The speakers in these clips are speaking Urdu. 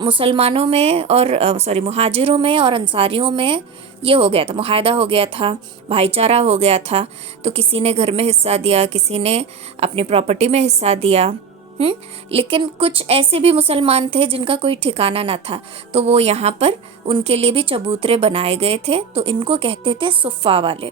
مسلمانوں میں اور مہاجروں میں اور انصاریوں میں یہ ہو گیا تھا، معاہدہ ہو گیا تھا، بھائی چارہ ہو گیا تھا، تو کسی نے گھر میں حصہ دیا، کسی نے اپنی پراپرٹی میں حصہ دیا. لیکن کچھ ایسے بھی مسلمان تھے جن کا کوئی ٹھکانہ نہ تھا، تو وہ یہاں پر ان کے لیے بھی چبوترے بنائے گئے تھے، تو ان کو کہتے تھے صفہ والے.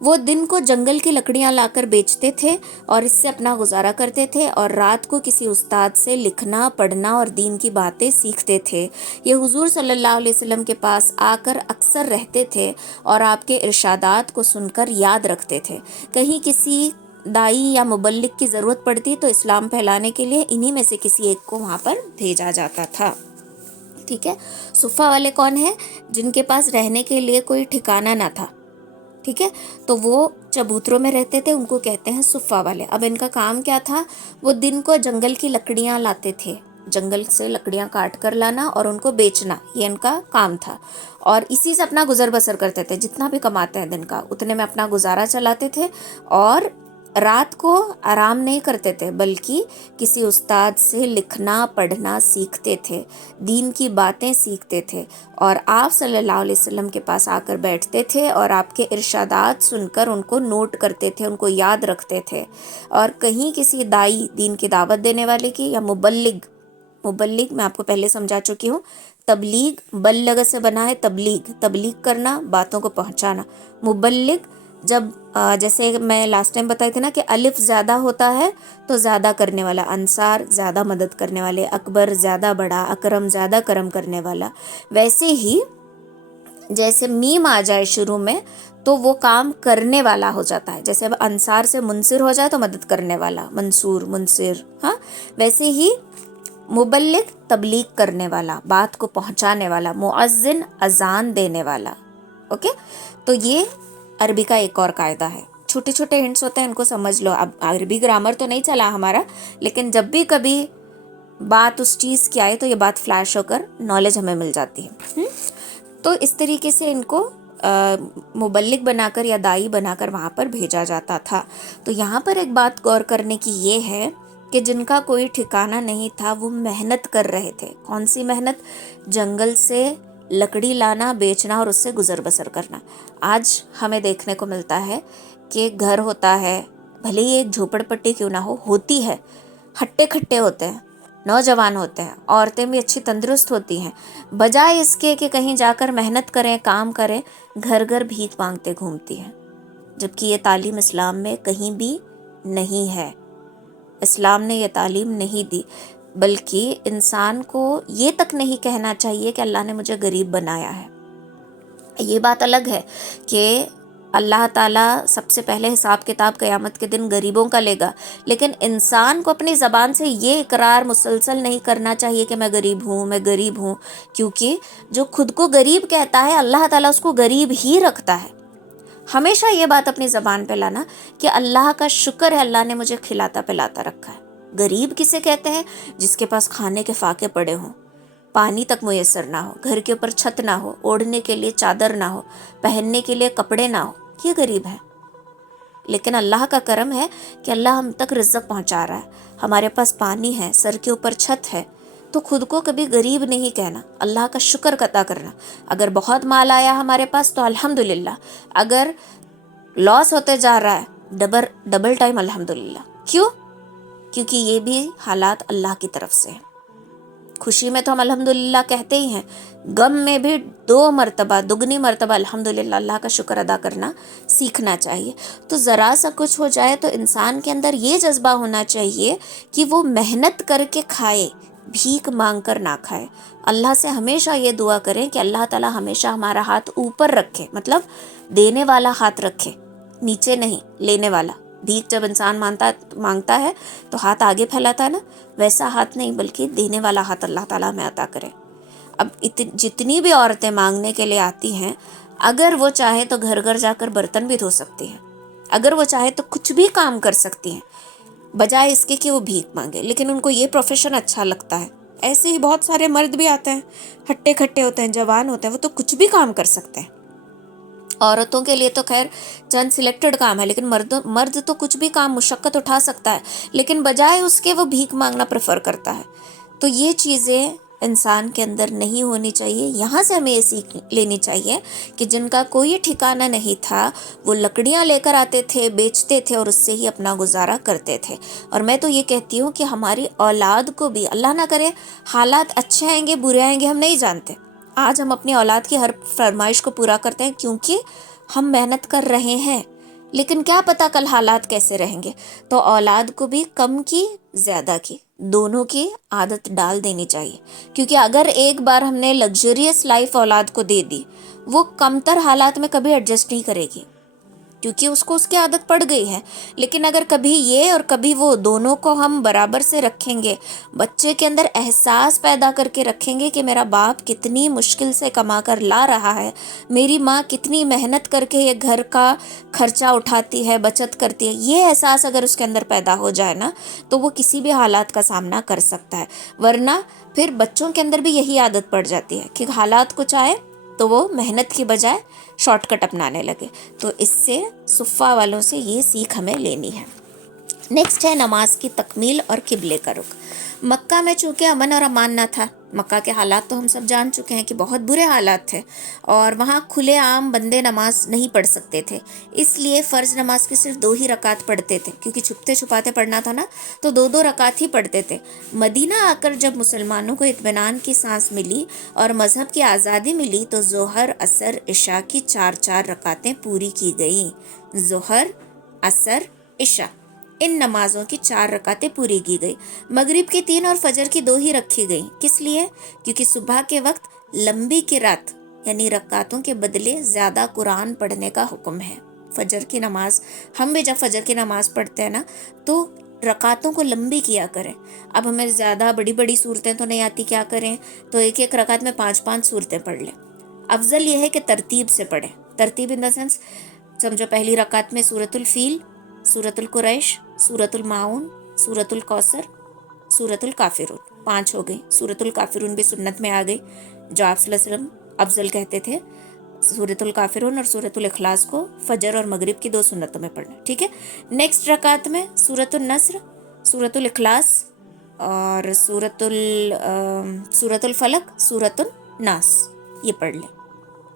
وہ دن کو جنگل کی لکڑیاں لا کر بیچتے تھے اور اس سے اپنا گزارا کرتے تھے، اور رات کو کسی استاد سے لکھنا پڑھنا اور دین کی باتیں سیکھتے تھے. یہ حضور صلی اللہ علیہ وسلم کے پاس آ کر اکثر رہتے تھے اور آپ کے ارشادات کو سن کر یاد رکھتے تھے. کہیں کسی دائی یا مبلغ کی ضرورت پڑتی تو اسلام پھیلانے کے لیے انہی میں سے کسی ایک کو وہاں پر بھیجا جاتا تھا. ٹھیک ہے. صفہ والے کون ہیں؟ جن کے پاس رہنے کے لیے کوئی ٹھکانہ نہ تھا. ٹھیک ہے، تو وہ چبوتروں میں رہتے تھے، ان کو کہتے ہیں صفہ والے. اب ان کا کام کیا تھا؟ وہ دن کو جنگل کی لکڑیاں لاتے تھے، جنگل سے لکڑیاں کاٹ کر لانا اور ان کو بیچنا، یہ ان کا کام تھا. اور اسی سے اپنا گزر بسر کرتے تھے، جتنا بھی کماتے ہیں دن کا اتنے میں اپنا گزارا چلاتے تھے. اور رات کو آرام نہیں کرتے تھے، بلکہ کسی استاد سے لکھنا پڑھنا سیکھتے تھے، دین کی باتیں سیکھتے تھے، اور آپ صلی اللہ علیہ وسلم کے پاس آ کر بیٹھتے تھے اور آپ کے ارشادات سن کر ان کو نوٹ کرتے تھے، ان کو یاد رکھتے تھے. اور کہیں کسی دائی، دین کی دعوت دینے والے کی، یا مبلغ میں آپ کو پہلے سمجھا چکی ہوں، تبلیغ بلغ سے بنا ہے، تبلیغ کرنا، باتوں کو پہنچانا. مبلغ جب جیسے میں لاسٹ ٹائم بتائی تھی نا کہ الف زیادہ ہوتا ہے تو زیادہ کرنے والا، انصار زیادہ مدد کرنے والے، اکبر زیادہ بڑا، اکرم زیادہ کرم کرنے والا. ویسے ہی جیسے میم آ جائے شروع میں تو وہ کام کرنے والا ہو جاتا ہے. جیسے اب انصار سے منصر ہو جائے تو مدد کرنے والا، منصور، منصر. ہاں، ویسے ہی مبلغ تبلیغ کرنے والا، بات کو پہنچانے والا، مؤذن اذان دینے والا. اوکے، تو یہ عربی کا ایک اور قاعدہ ہے. چھوٹے چھوٹے ہنٹس ہوتے ہیں، ان کو سمجھ لو. اب عربی گرامر تو نہیں چلا ہمارا، لیکن جب بھی کبھی بات اس چیز کی آئے تو یہ بات فلیش ہو کر نالج ہمیں مل جاتی ہے. تو اس طریقے سے ان کو مبلغ بنا کر یا دائی بنا کر وہاں پر بھیجا جاتا تھا. تو یہاں پر ایک بات غور کرنے کی یہ ہے کہ جن کا کوئی ٹھکانہ نہیں تھا وہ محنت کر رہے تھے. کون سی محنت؟ جنگل سے لکڑی لانا، بیچنا اور اس سے گزر بسر کرنا. آج ہمیں دیکھنے کو ملتا ہے کہ گھر ہوتا ہے، بھلے ہی ایک جھوپڑ پٹی کیوں نہ ہو، ہوتی ہے، ہٹے کھٹے ہوتے ہیں، نوجوان ہوتے ہیں، عورتیں بھی اچھی تندرست ہوتی ہیں. بجائے اس کے کہ کہیں جا کر محنت کریں، کام کریں، گھر گھر بھیک مانگتے گھومتی ہیں. جبکہ یہ تعلیم اسلام میں کہیں بھی نہیں ہے. اسلام نے یہ تعلیم نہیں دی، بلکہ انسان کو یہ تک نہیں کہنا چاہیے کہ اللہ نے مجھے غریب بنایا ہے. یہ بات الگ ہے کہ اللہ تعالیٰ سب سے پہلے حساب کتاب قیامت کے دن غریبوں کا لے گا، لیکن انسان کو اپنی زبان سے یہ اقرار مسلسل نہیں کرنا چاہیے کہ میں غریب ہوں، میں غریب ہوں. کیونکہ جو خود کو غریب کہتا ہے اللہ تعالیٰ اس کو غریب ہی رکھتا ہے. ہمیشہ یہ بات اپنی زبان پہ لانا کہ اللہ کا شکر ہے اللہ نے مجھے کھلاتا پلاتا رکھا ہے. غریب کسے کہتے ہیں؟ جس کے پاس کھانے کے فاقے پڑے ہوں، پانی تک میسر نہ ہو، گھر کے اوپر چھت نہ ہو، اوڑھنے کے لیے چادر نہ ہو، پہننے کے لیے کپڑے نہ ہو، یہ غریب ہے. لیکن اللہ کا کرم ہے کہ اللہ ہم تک رزق پہنچا رہا ہے، ہمارے پاس پانی ہے، سر کے اوپر چھت ہے. تو خود کو کبھی غریب نہیں کہنا، اللہ کا شکر ادا کرنا. اگر بہت مال آیا ہمارے پاس تو الحمدللہ، اگر لاس ہوتے جا رہا ہے ڈبل ٹائم الحمدللہ. کیوں؟ کیونکہ یہ بھی حالات اللہ کی طرف سے ہیں. خوشی میں تو ہم الحمدللہ کہتے ہی ہیں، غم میں بھی 2 مرتبہ، دگنی مرتبہ الحمدللہ اللہ کا شکر ادا کرنا سیکھنا چاہیے. تو ذرا سا کچھ ہو جائے تو انسان کے اندر یہ جذبہ ہونا چاہیے کہ وہ محنت کر کے کھائے، بھیک مانگ کر نہ کھائے. اللہ سے ہمیشہ یہ دعا کریں کہ اللہ تعالیٰ ہمیشہ ہمارا ہاتھ اوپر رکھے، مطلب دینے والا ہاتھ رکھے، نیچے نہیں، لینے والا. بھیک جب انسان مانگتا ہے تو ہاتھ آگے پھیلاتا ہے نا، ویسا ہاتھ نہیں، بلکہ دینے والا ہاتھ اللہ تعالیٰ ہمیں عطا کرے. اب جتنی بھی عورتیں مانگنے کے لیے آتی ہیں، اگر وہ چاہے تو گھر گھر جا کر برتن بھی دھو سکتی ہیں، اگر وہ چاہے تو کچھ بھی کام کر سکتی ہیں، بجائے اس کے کہ وہ بھیک مانگے. لیکن ان کو یہ پروفیشن اچھا لگتا ہے. ایسے ہی بہت سارے مرد بھی آتے ہیں، ہٹے کھٹے ہوتے ہیں، جوان ہوتے ہیں، وہ تو کچھ بھی کام کر سکتے ہیں. عورتوں کے لیے تو خیر چند سلیکٹڈ کام ہے، لیکن مرد تو کچھ بھی کام مشقت اٹھا سکتا ہے، لیکن بجائے اس کے وہ بھیک مانگنا پریفر کرتا ہے. تو یہ چیزیں انسان کے اندر نہیں ہونی چاہیے. یہاں سے ہمیں یہ سیکھ لینی چاہیے کہ جن کا کوئی ٹھکانہ نہیں تھا وہ لکڑیاں لے کر آتے تھے، بیچتے تھے اور اس سے ہی اپنا گزارا کرتے تھے. اور میں تو یہ کہتی ہوں کہ ہماری اولاد کو بھی، اللہ نہ کرے حالات اچھے آئیں گے برے آئیں گے ہم نہیں جانتے، آج ہم اپنی اولاد کی ہر فرمائش کو پورا کرتے ہیں کیونکہ ہم محنت کر رہے ہیں، لیکن کیا پتہ کل حالات کیسے رہیں گے. تو اولاد کو بھی کم کی زیادہ کی دونوں کی عادت ڈال دینی چاہیے، کیونکہ اگر ایک بار ہم نے لگژریس لائف اولاد کو دے دی وہ کم تر حالات میں کبھی ایڈجسٹ نہیں کرے گی، کیونکہ اس کو اس کی عادت پڑ گئی ہے. لیکن اگر کبھی یہ اور کبھی وہ دونوں کو ہم برابر سے رکھیں گے، بچے کے اندر احساس پیدا کر کے رکھیں گے کہ میرا باپ کتنی مشکل سے کما کر لا رہا ہے، میری ماں کتنی محنت کر کے یہ گھر کا خرچہ اٹھاتی ہے، بچت کرتی ہے، یہ احساس اگر اس کے اندر پیدا ہو جائے نا تو وہ کسی بھی حالات کا سامنا کر سکتا ہے. ورنہ پھر بچوں کے اندر بھی یہی عادت پڑ جاتی ہے کہ حالات کچھ آئے تو وہ محنت کی بجائے شارٹ کٹ اپنانے لگے. تو اس سے صفہ والوں سے یہ سیکھ ہمیں لینی ہے. نیکسٹ ہے نماز کی تکمیل اور قبلے کا رخ. مکہ میں چونکہ امن اور امان نہ تھا، مکہ کے حالات تو ہم سب جان چکے ہیں کہ بہت برے حالات تھے، اور وہاں کھلے عام بندے نماز نہیں پڑھ سکتے تھے، اس لیے فرض نماز کی صرف 2 ہی رکعت پڑھتے تھے، کیونکہ چھپتے چھپاتے پڑھنا تھا نا تو 2 رکعت ہی پڑھتے تھے. مدینہ آ کر جب مسلمانوں کو اطمینان کی سانس ملی اور مذہب کی آزادی ملی تو ظہر، عصر، عشاء کی 4 رکعتیں پوری کی گئیں. ظہر، عصر، عشاء ان نمازوں کی 4 رکعتیں پوری کی گئی. مغرب کی 3 اور فجر کی 2 ہی رکھی گئیں. کس لیے؟ کیونکہ صبح کے وقت لمبی قرات یعنی رکعتوں کے بدلے زیادہ قرآن پڑھنے کا حکم ہے. فجر کی نماز، ہم بھی جب فجر کی نماز پڑھتے ہیں نا تو رکعتوں کو لمبی کیا کریں. اب ہمیں زیادہ بڑی بڑی صورتیں تو نہیں آتی، کیا کریں؟ تو ایک ایک رکعت میں 5 صورتیں پڑھ لیں. افضل یہ ہے کہ ترتیب سے پڑھیں. ترتیب ان دا سینس سمجھو پہلی رکعت میں سورۃ الفیل، سورۃ القریش، سورۃ الماعون، سورۃ الکوثر، سورۃ الکافرون، 5 ہو گئی. سورۃ الکافرون بھی سنت میں آ گئی، جو آپ صلی اللہ علیہ وسلم افضل کہتے تھے. سورۃ الکافرون اور سورۃ الاخلاص کو فجر اور مغرب کی 2 سنتوں میں پڑھنا، ٹھیک ہے. نیکسٹ رکعت میں سورۃ النصر، سورۃ الاخلاص اور سورۃ الفلق، سورۃ الناس، یہ پڑھ لیں،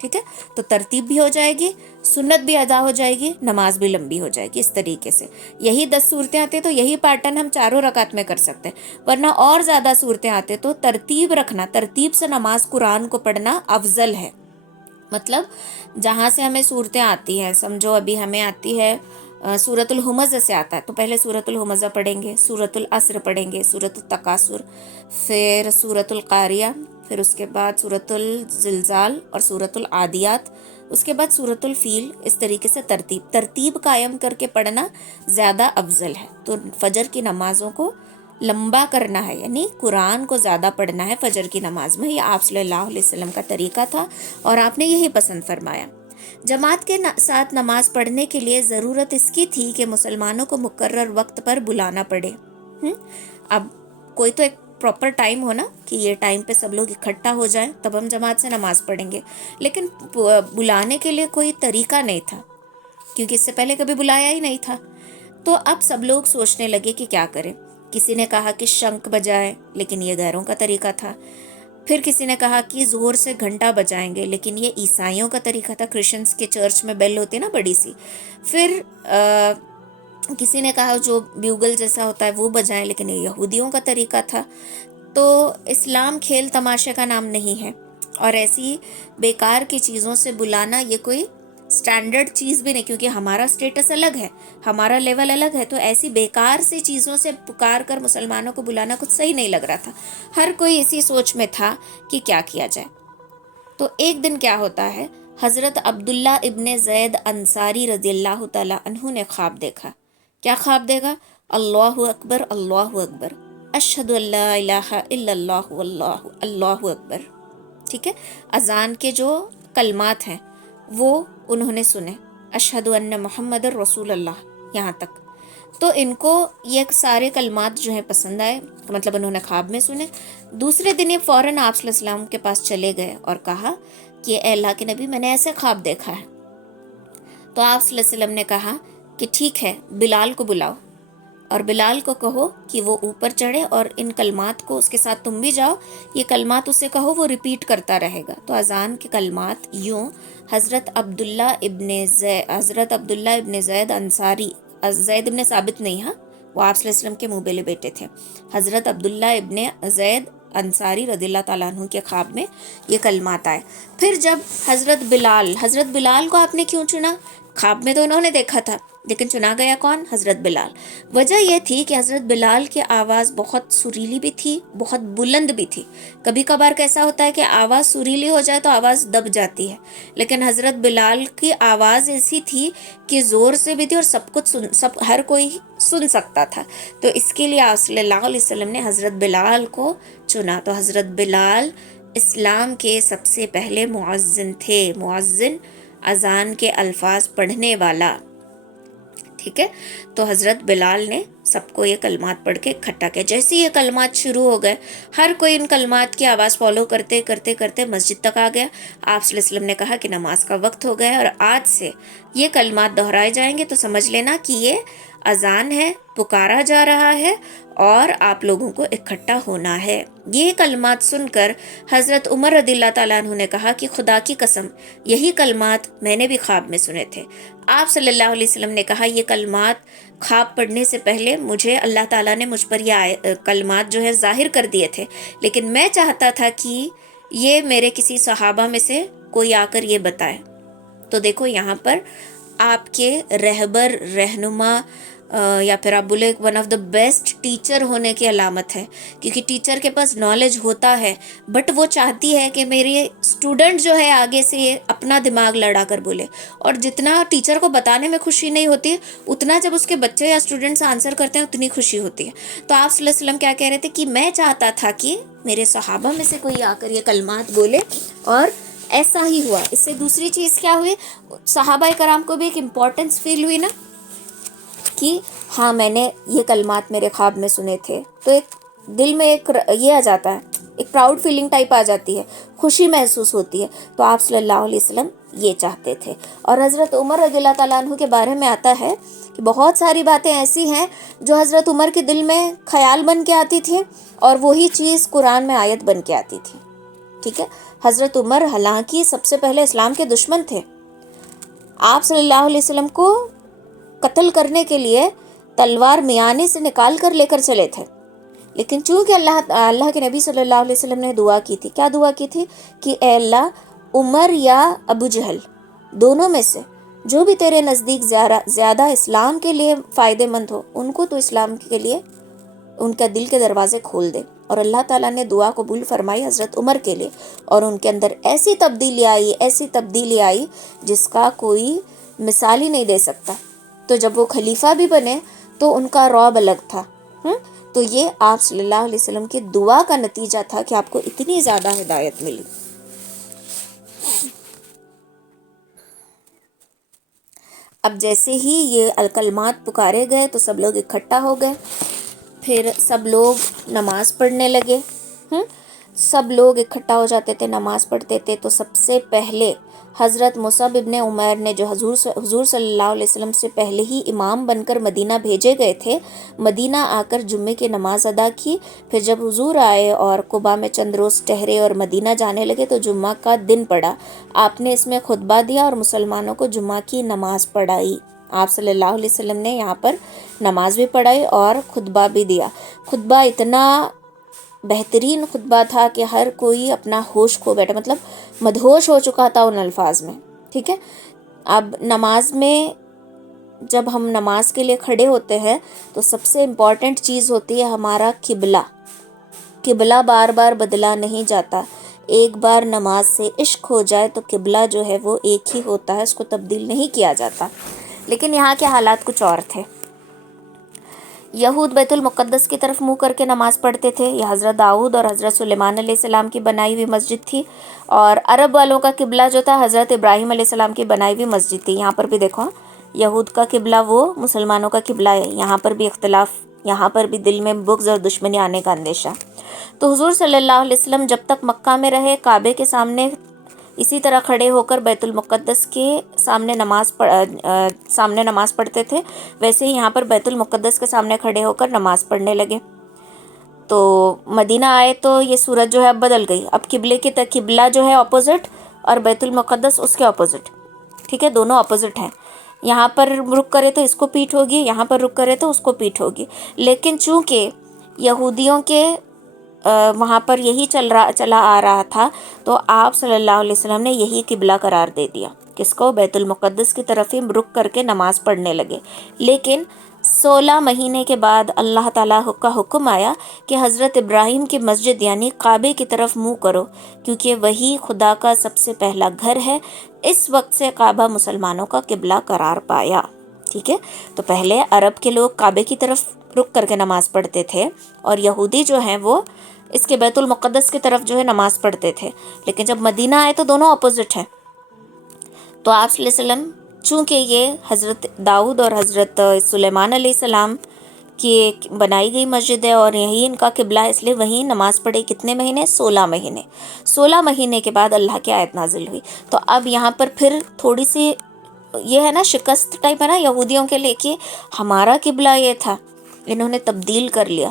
ٹھیک ہے. تو ترتیب بھی ہو جائے گی، سنت بھی ادا ہو جائے گی، نماز بھی لمبی ہو جائے گی. اس طریقے سے یہی 10 صورتیں آتے تو یہی پیٹرن ہم 4 رکعت میں کر سکتے ہیں. ورنہ اور زیادہ صورتیں آتے تو ترتیب رکھنا، ترتیب سے نماز قرآن کو پڑھنا افضل ہے. مطلب جہاں سے ہمیں صورتیں آتی ہیں، سمجھو ابھی ہمیں آتی ہے سورۃ الہمزہ سے آتا ہے تو پہلے سورۃ الہمزہ پڑھیں گے، سورۃ العصر پڑھیں گے، سورۃ التکاثر، پھر سورۃ القاریہ، پھر اس کے بعد سورۃ الزلزال اور سورۃ العادیات، اس کے بعد سورۃ الفیل. اس طریقے سے ترتیب قائم کر کے پڑھنا زیادہ افضل ہے. تو فجر کی نمازوں کو لمبا کرنا ہے، یعنی قرآن کو زیادہ پڑھنا ہے فجر کی نماز میں. یہ آپ صلی اللہ علیہ وسلم کا طریقہ تھا اور آپ نے یہی پسند فرمایا. جماعت کے ساتھ نماز پڑھنے کے لیے ضرورت اس کی تھی کہ مسلمانوں کو مقرر وقت پر بلانا پڑے. اب کوئی تو ایک پراپر ٹائم ہو نا کہ یہ ٹائم پہ سب لوگ اکٹھا ہو جائیں تب ہم جماعت سے نماز پڑھیں گے، لیکن بلانے کے لیے کوئی طریقہ نہیں تھا کیونکہ اس سے پہلے کبھی بلایا ہی نہیں تھا. تو اب سب لوگ سوچنے لگے کہ کیا کریں. کسی نے کہا کہ شنک بجائے، لیکن یہ غیروں کا طریقہ تھا. پھر کسی نے کہا کہ زور سے گھنٹا بجائیں گے، لیکن یہ عیسائیوں کا طریقہ تھا، کرسچنس کے چرچ میں بیل ہوتی ہے نا بڑی سی. پھر کسی نے کہا جو بیوگل جیسا ہوتا ہے وہ بجائیں، لیکن یہ یہودیوں کا طریقہ تھا. تو اسلام کھیل تماشے کا نام نہیں ہے، اور ایسی بیکار کی چیزوں سے بلانا یہ کوئی سٹینڈرڈ چیز بھی نہیں، کیونکہ ہمارا سٹیٹس الگ ہے، ہمارا لیول الگ ہے. تو ایسی بیکار سی چیزوں سے پکار کر مسلمانوں کو بلانا کچھ صحیح نہیں لگ رہا تھا. ہر کوئی اسی سوچ میں تھا کہ کیا کیا جائے. تو ایک دن کیا ہوتا ہے، حضرت عبداللہ ابن زید انصاری رضی اللہ تعالیٰ عنہ نے خواب دیکھا. کیا خواب دیکھا؟ اللہ اکبر، اللہ اکبر، اشہد ان لا الہ الا اللہ واللہ، اللہ اکبر، ٹھیک ہے. اذان کے جو کلمات ہیں وہ انہوں نے سنے، اشہد ان محمد رسول اللہ، یہاں تک. تو ان کو یہ سارے کلمات جو ہیں پسند آئے، مطلب انہوں نے خواب میں سنے. دوسرے دن یہ فوراً آپ صلی اللہ علیہ وسلم کے پاس چلے گئے اور کہا کہ اے اللہ کے نبی، میں نے ایسے خواب دیکھا ہے. تو آپ صلی اللہ علیہ وسلم نے کہا کہ ٹھیک ہے، بلال کو بلاؤ. اور بلال کو کہو کہ وہ اوپر چڑھے اور ان کلمات کو اس کے ساتھ تم بھی جاؤ، یہ کلمات اسے کہو، وہ ریپیٹ کرتا رہے گا۔ تو اذان کے کلمات یوں حضرت عبداللہ ابن زید انصاری، زید ابن ثابت نہیں، ہاں وہ آپ صلی اللہ علیہ وسلم کے منہ بیٹے تھے، حضرت عبداللہ ابن زید انصاری رضی اللہ تعالیٰ عنہ کے خواب میں یہ کلمات آئے۔ پھر جب حضرت بلال کو آپ نے کیوں چنا؟ خواب میں تو انہوں نے دیکھا تھا، لیکن چنا گیا کون؟ حضرت بلال۔ وجہ یہ تھی کہ حضرت بلال کی آواز بہت سریلی بھی تھی، بہت بلند بھی تھی۔ کبھی کبھار کیسا ہوتا ہے کہ آواز سریلی ہو جائے تو آواز دب جاتی ہے، لیکن حضرت بلال کی آواز ایسی تھی کہ زور سے بھی تھی اور ہر کوئی سن سکتا تھا۔ تو اس کے لیے آپ صلی اللہ علیہ وسلم نے حضرت بلال کو چنا۔ تو حضرت بلال اسلام کے سب سے پہلے مؤذن تھے، مؤذن اذان کے الفاظ پڑھنے والا، ٹھیک ہے۔ تو حضرت بلال نے سب کو یہ کلمات پڑھ کے اکٹھا کیا۔ جیسے یہ کلمات شروع ہو گئے، ہر کوئی ان کلمات کی آواز فالو کرتے کرتے کرتے مسجد تک آ گیا۔ آپ صلی اللہ علیہ وسلم نے کہا کہ نماز کا وقت ہو گیا اور آج سے یہ کلمات دہرائے جائیں گے، تو سمجھ لینا کہ یہ اذان ہے، پکارا جا رہا ہے اور آپ لوگوں کو اکٹھا ہونا ہے۔ یہ کلمات سن کر حضرت عمر رضی اللہ تعالیٰ عنہ نے کہا کہ خدا کی قسم یہی کلمات میں نے بھی خواب میں سنے تھے۔ آپ صلی اللہ علیہ وسلم نے کہا یہ کلمات خواب پڑھنے سے پہلے مجھے اللہ تعالیٰ نے مجھ پر یہ کلمات جو ہے ظاہر کر دیے تھے، لیکن میں چاہتا تھا کہ یہ میرے کسی صحابہ میں سے کوئی آ کر یہ بتائے۔ تو دیکھو یہاں پر آپ کے رہبر، رہنما، یا پھر آپ بولے one of the best teacher ہونے کی علامت ہے، کیونکہ ٹیچر کے پاس نالج ہوتا ہے، بٹ وہ چاہتی ہے کہ میرے اسٹوڈنٹ جو ہے آگے سے اپنا دماغ لڑا کر بولے، اور جتنا ٹیچر کو بتانے میں خوشی نہیں ہوتی اتنا جب اس کے بچے یا اسٹوڈنٹس آنسر کرتے ہیں اتنی خوشی ہوتی ہے۔ تو آپ صلی اللہ علیہ وسلم کیا کہہ رہے تھے کہ میں چاہتا تھا کہ میرے صحابہ میں سے کوئی آ کر یہ کلمات بولے، اور ایسا ہی ہوا۔ اس سے دوسری چیز کیا ہوئی، صحابہ کرام کو بھی ایک امپورٹنس فیل ہوئی نا کہ ہاں میں نے یہ کلمات میرے خواب میں سنے تھے، تو ایک دل میں ایک یہ آ جاتا ہے، ایک پراؤڈ فیلنگ ٹائپ آ جاتی ہے، خوشی محسوس ہوتی ہے۔ تو آپ صلی اللہ علیہ وسلم یہ چاہتے تھے۔ اور حضرت عمر رضی اللہ تعالیٰ عنہ کے بارے میں آتا ہے کہ بہت ساری باتیں ایسی ہیں جو حضرت عمر کے دل میں خیال بن کے آتی تھی اور وہی چیز قرآن میں آیت بن کے آتی تھی، ٹھیک ہے۔ حضرت عمر حالانکہ سب سے پہلے اسلام کے دشمن تھے، آپ صلی اللہ علیہ وسلم کو قتل کرنے کے لیے تلوار میانے سے نکال کر لے کر چلے تھے، لیکن چونکہ اللہ کے نبی صلی اللہ علیہ وسلم نے دعا کی تھی، کیا دعا کی تھی کہ اے اللہ، عمر یا ابو جہل دونوں میں سے جو بھی تیرے نزدیک زیادہ اسلام کے لیے فائدہ مند ہو، ان کو تو اسلام کے لیے ان کا دل کے دروازے کھول دے۔ اور اللہ تعالیٰ نے دعا قبول فرمائی حضرت عمر کے لیے، اور ان کے اندر ایسی تبدیلی آئی جس کا کوئی مثال ہی نہیں دے سکتا۔ تو جب وہ خلیفہ بھی بنے تو ان کا رعب الگ تھا۔ تو یہ آپ صلی اللہ علیہ وسلم کی دعا کا نتیجہ تھا کہ آپ کو اتنی زیادہ ہدایت ملی۔ اب جیسے ہی یہ کلمات پکارے گئے تو سب لوگ اکٹھا ہو گئے، پھر سب لوگ نماز پڑھنے لگے۔ سب لوگ اکٹھا ہو جاتے تھے، نماز پڑھتے تھے۔ تو سب سے پہلے حضرت مصعب ابن عمیر نے، جو حضور صلی اللہ علیہ وسلم سے پہلے ہی امام بن کر مدینہ بھیجے گئے تھے، مدینہ آ کر جمعے کی نماز ادا کی۔ پھر جب حضور آئے اور قباء میں چند روز ٹھہرے اور مدینہ جانے لگے تو جمعہ کا دن پڑا، آپ نے اس میں خطبہ دیا اور مسلمانوں کو جمعہ کی نماز پڑھائی۔ آپ صلی اللہ علیہ وسلم نے یہاں پر نماز بھی پڑھائی اور خطبہ بھی دیا۔ خطبہ اتنا بہترین خطبہ تھا کہ ہر کوئی اپنا ہوش کھو بیٹھا، مطلب مدہوش ہو چکا تھا ان الفاظ میں، ٹھیک ہے۔ اب نماز میں جب ہم نماز کے لیے کھڑے ہوتے ہیں تو سب سے امپورٹنٹ چیز ہوتی ہے ہمارا قبلہ۔ قبلہ بار بار بدلا نہیں جاتا، ایک بار نماز سے عشق ہو جائے تو قبلہ جو ہے وہ ایک ہی ہوتا ہے، اس کو تبدیل نہیں کیا جاتا۔ لیکن یہاں کے حالات کچھ اور تھے۔ یہود بیت المقدس کی طرف منہ کر کے نماز پڑھتے تھے، یہ حضرت داؤد اور حضرت سلیمان علیہ السلام کی بنائی ہوئی مسجد تھی، اور عرب والوں کا قبلہ جو تھا حضرت ابراہیم علیہ السلام کی بنائی ہوئی مسجد تھی۔ یہاں پر بھی دیکھو، یہود کا قبلہ وہ مسلمانوں کا قبلہ ہے، یہاں پر بھی اختلاف، یہاں پر بھی دل میں بغض اور دشمنی آنے کا اندیشہ۔ تو حضور صلی اللہ علیہ وسلم جب تک مکہ میں رہے کعبے کے سامنے اسی طرح کھڑے ہو کر بیت المقدس کے سامنے نماز پڑھتے تھے، ویسے ہی یہاں پر بیت المقدس کے سامنے کھڑے ہو کر نماز پڑھنے لگے۔ تو مدینہ آئے تو یہ صورت جو ہے اب بدل گئی، اب قبلہ جو ہے اپوزٹ اور بیت المقدس اس کے اپوزٹ، ٹھیک ہے، دونوں اپوزٹ ہیں۔ یہاں پر رک کرے تو اس کو پیٹھ ہوگی، یہاں پر رک کرے تو اس کو پیٹھ ہوگی، لیکن چونکہ یہودیوں کے وہاں پر یہی چلا آ رہا تھا، تو آپ صلی اللہ علیہ وسلم نے یہی قبلہ قرار دے دیا، کس کو؟ بیت المقدس کی طرف ہی رک کر کے نماز پڑھنے لگے۔ لیکن 16 مہینے کے بعد اللہ تعالیٰ کا حکم آیا کہ حضرت ابراہیم کی مسجد یعنی کعبے کی طرف منہ کرو، کیونکہ وہی خدا کا سب سے پہلا گھر ہے۔ اس وقت سے کعبہ مسلمانوں کا قبلہ قرار پایا، ٹھیک ہے۔ تو پہلے عرب کے لوگ کعبے کی طرف رک کر کے نماز پڑھتے تھے، اور یہودی جو ہیں وہ اس کے بیت المقدس کی طرف جو ہے نماز پڑھتے تھے، لیکن جب مدینہ آئے تو دونوں اپوزٹ ہیں۔ تو آپ صلی اللہ علیہ وسلم چونکہ یہ حضرت داؤد اور حضرت سلیمان علیہ السلام کی بنائی گئی مسجد ہے اور یہی ان کا قبلہ ہے، اس لیے وہیں نماز پڑھے۔ کتنے مہینے؟ 16 مہینے۔ 16 مہینے کے بعد اللہ کی آیت نازل ہوئی۔ تو اب یہاں پر پھر تھوڑی سی یہ ہے نا، شکست ٹائپ ہے نا یہودیوں کے لیے، کہ ہمارا قبلہ یہ تھا، انہوں نے تبدیل کر لیا۔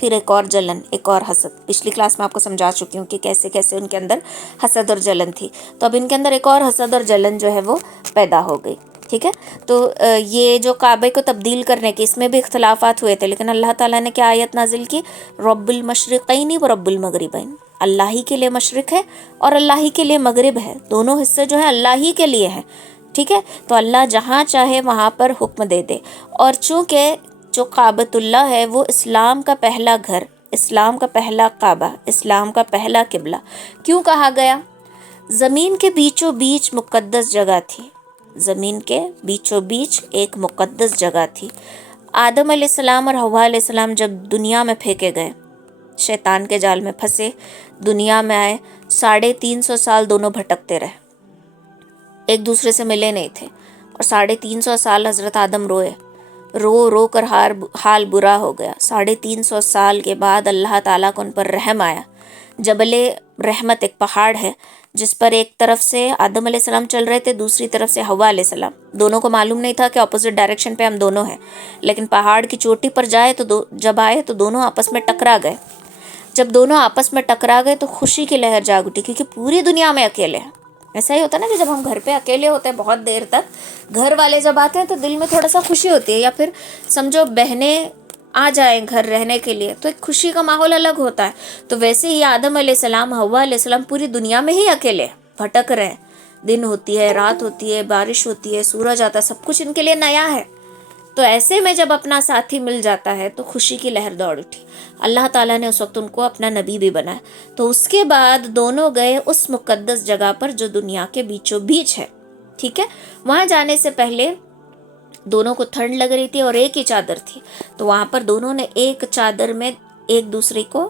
پھر ایک اور جلن، ایک اور حسد، پچھلی کلاس میں آپ کو سمجھا چکی ہوں کہ کیسے کیسے ان کے اندر حسد اور جلن تھی، تو اب ان کے اندر ایک اور حسد اور جلن جو ہے وہ پیدا ہو گئی، ٹھیک ہے۔ تو یہ جو کعبے کو تبدیل کرنے کے، اس میں بھی اختلافات ہوئے تھے، لیکن اللہ تعالیٰ نے کیا آیت نازل کی؟ رب المشرقین و رب المغربین، اللہ ہی کے لیے مشرق ہے اور اللہ ہی کے لیے مغرب ہے، دونوں حصے جو ہیں اللہ ہی کے لیے ہیں، ٹھیک ہے۔ تو اللہ جہاں چاہے وہاں پر حکم دے دے، اور چونکہ جو کعبۃ اللہ ہے وہ اسلام کا پہلا گھر، اسلام کا پہلا کعبہ، اسلام کا پہلا قبلہ کیوں کہا گیا؟ زمین کے بیچوں بیچ مقدس جگہ تھی، زمین کے بیچوں بیچ ایک مقدس جگہ تھی۔ آدم علیہ السلام اور حوا علیہ السلام جب دنیا میں پھینکے گئے، شیطان کے جال میں پھنسے، دنیا میں آئے، 350 سال دونوں بھٹکتے رہے، ایک دوسرے سے ملے نہیں تھے، اور 350 سال حضرت آدم روئے، رو کر حال برا ہو گیا۔ 350 سال کے بعد اللہ تعالیٰ کو ان پر رحم آیا۔ جبل رحمت ایک پہاڑ ہے جس پر ایک طرف سے آدم علیہ السلام چل رہے تھے، دوسری طرف سے حوا علیہ السلام، دونوں کو معلوم نہیں تھا کہ اپوزٹ ڈائریکشن پہ ہم دونوں ہیں، لیکن پہاڑ کی چوٹی پر جب آئے تو دونوں آپس میں ٹکرا گئے۔ جب دونوں آپس میں ٹکرا گئے تو خوشی کی لہر جاگ اٹھی، کیونکہ پوری دنیا میں اکیلے ہیں۔ ایسا ہی ہوتا ہے نا کہ جب ہم گھر پہ اکیلے ہوتے ہیں بہت دیر تک، گھر والے جب آتے ہیں تو دل میں تھوڑا سا خوشی ہوتی ہے، یا پھر سمجھو بہنیں آ جائیں گھر رہنے کے لیے تو ایک خوشی کا ماحول الگ ہوتا ہے۔ تو ویسے ہی آدم علیہ السلام، حوا علیہ السلام پوری دنیا میں ہی اکیلے بھٹک رہے ہیں، دن ہوتی ہے، رات ہوتی ہے، بارش ہوتی ہے، سورج آتا ہے، سب کچھ ان کے لیے نیا ہے۔ تو ایسے میں جب اپنا ساتھی مل جاتا ہے تو خوشی کی لہر دوڑ اٹھی۔ اللہ تعالیٰ نے اس وقت ان کو اپنا نبی بھی بنایا۔ تو اس کے بعد دونوں گئے اس مقدس جگہ پر جو دنیا کے بیچوں بیچ ہے، ٹھیک ہے۔ وہاں جانے سے پہلے دونوں کو ٹھنڈ لگ رہی تھی اور ایک ہی چادر تھی، تو وہاں پر دونوں نے ایک چادر میں ایک دوسرے کو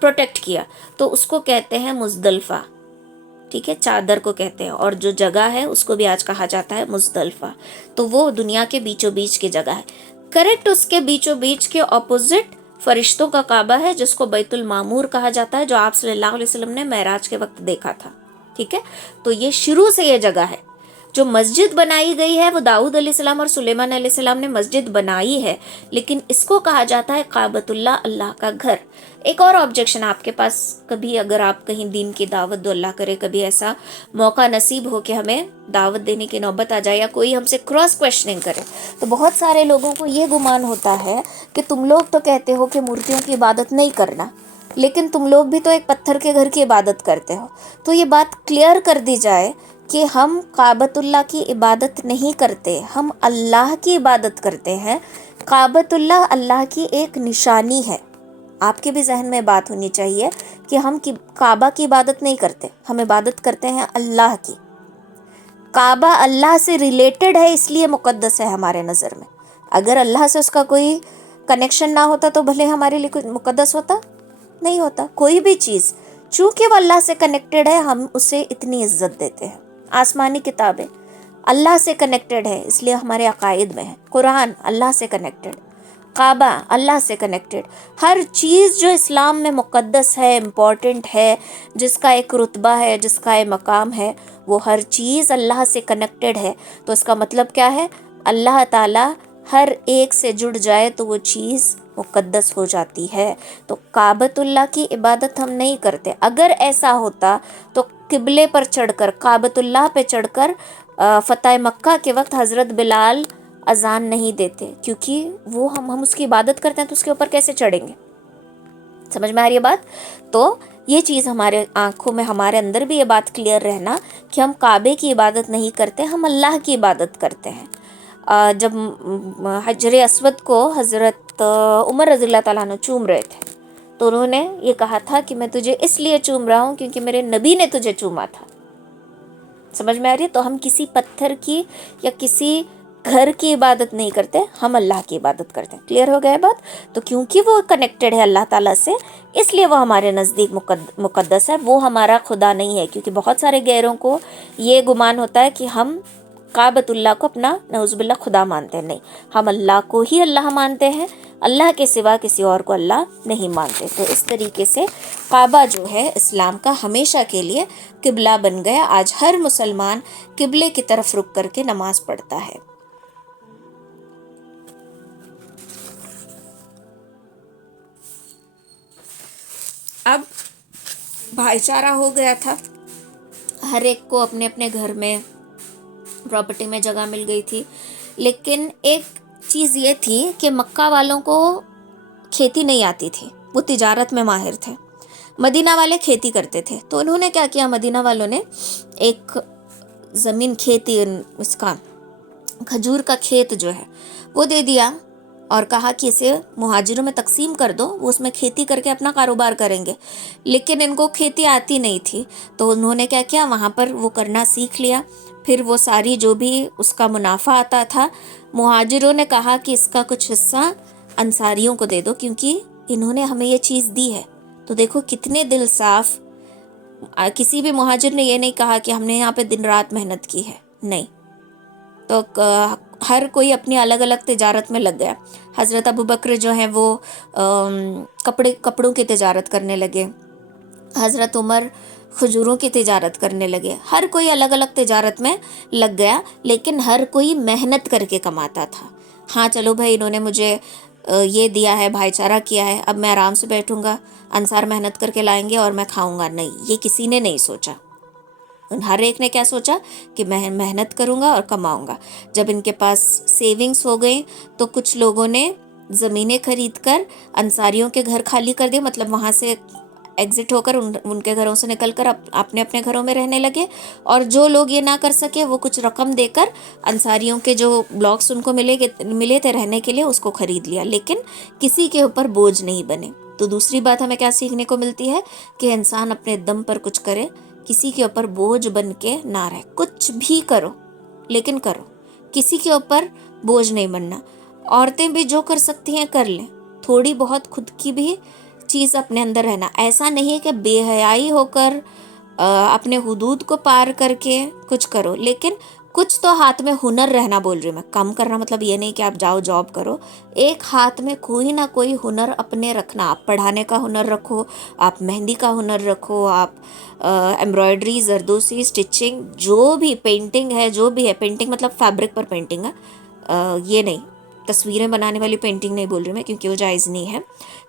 پروٹیکٹ کیا، تو اس کو کہتے ہیں مزدلفہ، ٹھیک ہے، چادر کو کہتے ہیں، اور جو جگہ ہے اس کو بھی آج کہا جاتا ہے مزدلفہ۔ تو وہ دنیا کے بیچوں بیچ کی جگہ ہے۔ کریکٹ اس کے بیچوں بیچ کے اپوزٹ فرشتوں کا کعبہ ہے جس کو بیت المعمور کہا جاتا ہے، جو آپ صلی اللہ علیہ وسلم نے معراج کے وقت دیکھا تھا، ٹھیک ہے۔ تو یہ شروع سے یہ جگہ ہے۔ جو مسجد بنائی گئی ہے وہ داؤد علیہ السلام اور سلیمان علیہ السلام نے مسجد بنائی ہے، لیکن اس کو کہا جاتا ہے کعبۃ اللہ، اللہ کا گھر۔ ایک اور آبجیکشن آپ کے پاس، کبھی اگر آپ کہیں دین کی دعوت دو، اللہ کرے کبھی ایسا موقع نصیب ہو کہ ہمیں دعوت دینے کی نوبت آ جائے یا کوئی ہم سے کراس کویشچننگ کرے، تو بہت سارے لوگوں کو یہ گمان ہوتا ہے کہ تم لوگ تو کہتے ہو کہ مورتیوں کی عبادت نہیں کرنا، لیکن تم لوگ بھی تو ایک پتھر کے گھر کی عبادت کرتے ہو۔ تو یہ بات کلیئر کر دی جائے کہ ہم کعبۃ اللہ کی عبادت نہیں کرتے، ہم اللہ کی عبادت کرتے ہیں۔ کعبۃ اللہ اللہ کی ایک نشانی ہے۔ آپ کے بھی ذہن میں بات ہونی چاہیے کہ ہم کعبہ کی عبادت نہیں کرتے، ہم عبادت کرتے ہیں اللہ کی۔ کعبہ اللہ سے ریلیٹڈ ہے، اس لیے مقدس ہے ہمارے نظر میں۔ اگر اللہ سے اس کا کوئی کنیکشن نہ ہوتا تو بھلے ہمارے لیے کوئی مقدس ہوتا نہیں ہوتا۔ کوئی بھی چیز چونکہ وہ اللہ سے کنیکٹڈ ہے ہم اسے اتنی عزت دیتے ہیں۔ آسمانی کتابیں اللہ سے کنیکٹڈ ہے، اس لیے ہمارے عقائد میں ہے۔ قرآن اللہ سے کنیکٹڈ، کعبہ اللہ سے کنیکٹڈ، ہر چیز جو اسلام میں مقدس ہے، امپورٹنٹ ہے، جس کا ایک رتبہ ہے، جس کا ایک مقام ہے، وہ ہر چیز اللہ سے کنیکٹڈ ہے. تو اس کا مطلب کیا ہے؟ اللہ تعالیٰ ہر ایک سے جڑ جائے تو وہ چیز مقدس ہو جاتی ہے. تو کعبۃ اللہ کی عبادت ہم نہیں کرتے. اگر ایسا ہوتا تو قبلے پر چڑھ کر، کعبۃ اللہ پہ چڑھ کر فتح مکہ کے وقت حضرت بلال اذان نہیں دیتے، کیونکہ وہ ہم اس کی عبادت کرتے ہیں تو اس کے اوپر کیسے چڑھیں گے؟ سمجھ میں آ رہی ہے بات؟ تو یہ چیز ہمارے آنکھوں میں، ہمارے اندر بھی یہ بات کلیئر رہنا کہ ہم کعبے کی عبادت نہیں کرتے، ہم اللہ کی عبادت کرتے ہیں. جب حجر اسود کو حضرت عمر رضی اللہ تعالیٰ عنہ چوم رہے تھے تو انہوں نے یہ کہا تھا کہ میں تجھے اس لیے چوم رہا ہوں کیونکہ میرے نبی نے تجھے چوما تھا. سمجھ میں آ رہی ہے؟ تو ہم کسی پتھر کی یا کسی گھر کی عبادت نہیں کرتے، ہم اللہ کی عبادت کرتے ہیں. کلیئر ہو گیا بات؟ تو کیونکہ وہ کنیکٹڈ ہے اللہ تعالیٰ سے، اس لیے وہ ہمارے نزدیک مقدس ہے. وہ ہمارا خدا نہیں ہے، کیونکہ بہت سارے غیروں کو یہ گمان ہوتا ہے کہ ہم کعبۃ اللہ کو اپنا نعوذ باللہ خدا مانتے ہیں. نہیں، ہم اللہ کو ہی اللہ مانتے ہیں، اللہ کے سوا کسی اور کو اللہ نہیں مانتے. تو اس طریقے سے کعبہ جو ہے اسلام کا ہمیشہ کے لیے قبلہ بن گیا. آج ہر مسلمان قبلے کی طرف رک کر کے نماز پڑھتا ہے. اب بھائی چارہ ہو گیا تھا، ہر ایک کو اپنے اپنے گھر میں پراپرٹی میں جگہ مل گئی تھی. لیکن ایک چیز یہ تھی کہ مکہ والوں کو کھیتی نہیں آتی تھی، وہ تجارت میں ماہر تھے. مدینہ والے کھیتی کرتے تھے. تو انہوں نے کیا کیا، مدینہ والوں نے ایک زمین کھیتی، اس کا کھجور کا کھیت جو ہے وہ دے دیا اور کہا کہ اسے مہاجروں میں تقسیم کر دو، وہ اس میں کھیتی کر کے اپنا کاروبار کریں گے. لیکن ان کو کھیتی آتی نہیں تھی تو انہوں نے کیا کیا، وہاں پر وہ کرنا سیکھ لیا. پھر وہ ساری جو بھی اس کا منافع آتا تھا، مہاجروں نے کہا کہ اس کا کچھ حصہ انصاریوں کو دے دو کیونکہ انہوں نے ہمیں یہ چیز دی ہے. تو دیکھو کتنے دل صاف. کسی بھی مہاجر نے یہ نہیں کہا کہ ہم نے یہاں پہ دن رات محنت کی ہے، نہیں. تو ہر کوئی اپنی الگ الگ تجارت میں لگ گیا. حضرت ابو بکر جو ہیں وہ کپڑوں کی تجارت کرنے لگے، حضرت عمر کھجوروں کی تجارت کرنے لگے. ہر کوئی الگ الگ تجارت میں لگ گیا، لیکن ہر کوئی محنت کر کے کماتا تھا. ہاں چلو بھائی، انہوں نے مجھے یہ دیا ہے، بھائی چارہ کیا ہے، اب میں آرام سے بیٹھوں گا، انصار محنت کر کے لائیں گے اور میں کھاؤں گا. نہیں، یہ کسی نے نہیں سوچا. ہر ایک نے کیا سوچا کہ میں محنت کروں گا اور کماؤں گا. جب ان کے پاس سیونگز ہو گئی تو کچھ لوگوں نے زمینیں خرید کر انصاریوں کے گھر خالی کر دیے، مطلب وہاں سے ایگزٹ ہو کر ان کے گھروں سے نکل کر اپنے اپنے گھروں میں رہنے لگے. اور جو لوگ یہ نہ کر سکے وہ کچھ رقم دے کر انصاریوں کے جو بلاکس ان کو ملے تھے رہنے کے لیے، اس کو خرید لیا، لیکن کسی کے اوپر بوجھ نہیں بنے. تو دوسری بات ہمیں کیا سیکھنے کو ملتی ہے کہ انسان اپنے دم پر کچھ کرے، کسی کے اوپر بوجھ بن کے نہ رہے. کچھ بھی کرو لیکن کرو، کسی کے اوپر بوجھ نہیں بننا. عورتیں بھی جو کر سکتی ہیں کر لیں، تھوڑی بہت خود کی بھی چیز اپنے اندر رہنا. ایسا نہیں کہ بے حیائی ہو کر اپنے حدود کو پار کر کے کچھ کرو، لیکن کچھ تو ہاتھ میں ہنر رہنا بول رہی ہوں میں. کم کرنا مطلب یہ نہیں کہ آپ جاؤ جاب کرو، ایک ہاتھ میں کوئی نہ کوئی ہنر اپنے رکھنا. آپ پڑھانے کا ہنر رکھو، آپ مہندی کا ہنر رکھو، آپ ایمبرائڈری، زردوسی، اسٹچنگ، جو بھی پینٹنگ ہے، جو بھی ہے. پینٹنگ مطلب فیبرک پر پینٹنگ ہے، یہ نہیں تصویریں بنانے والی پینٹنگ نہیں بول رہی میں، کیونکہ وہ جائز نہیں ہے.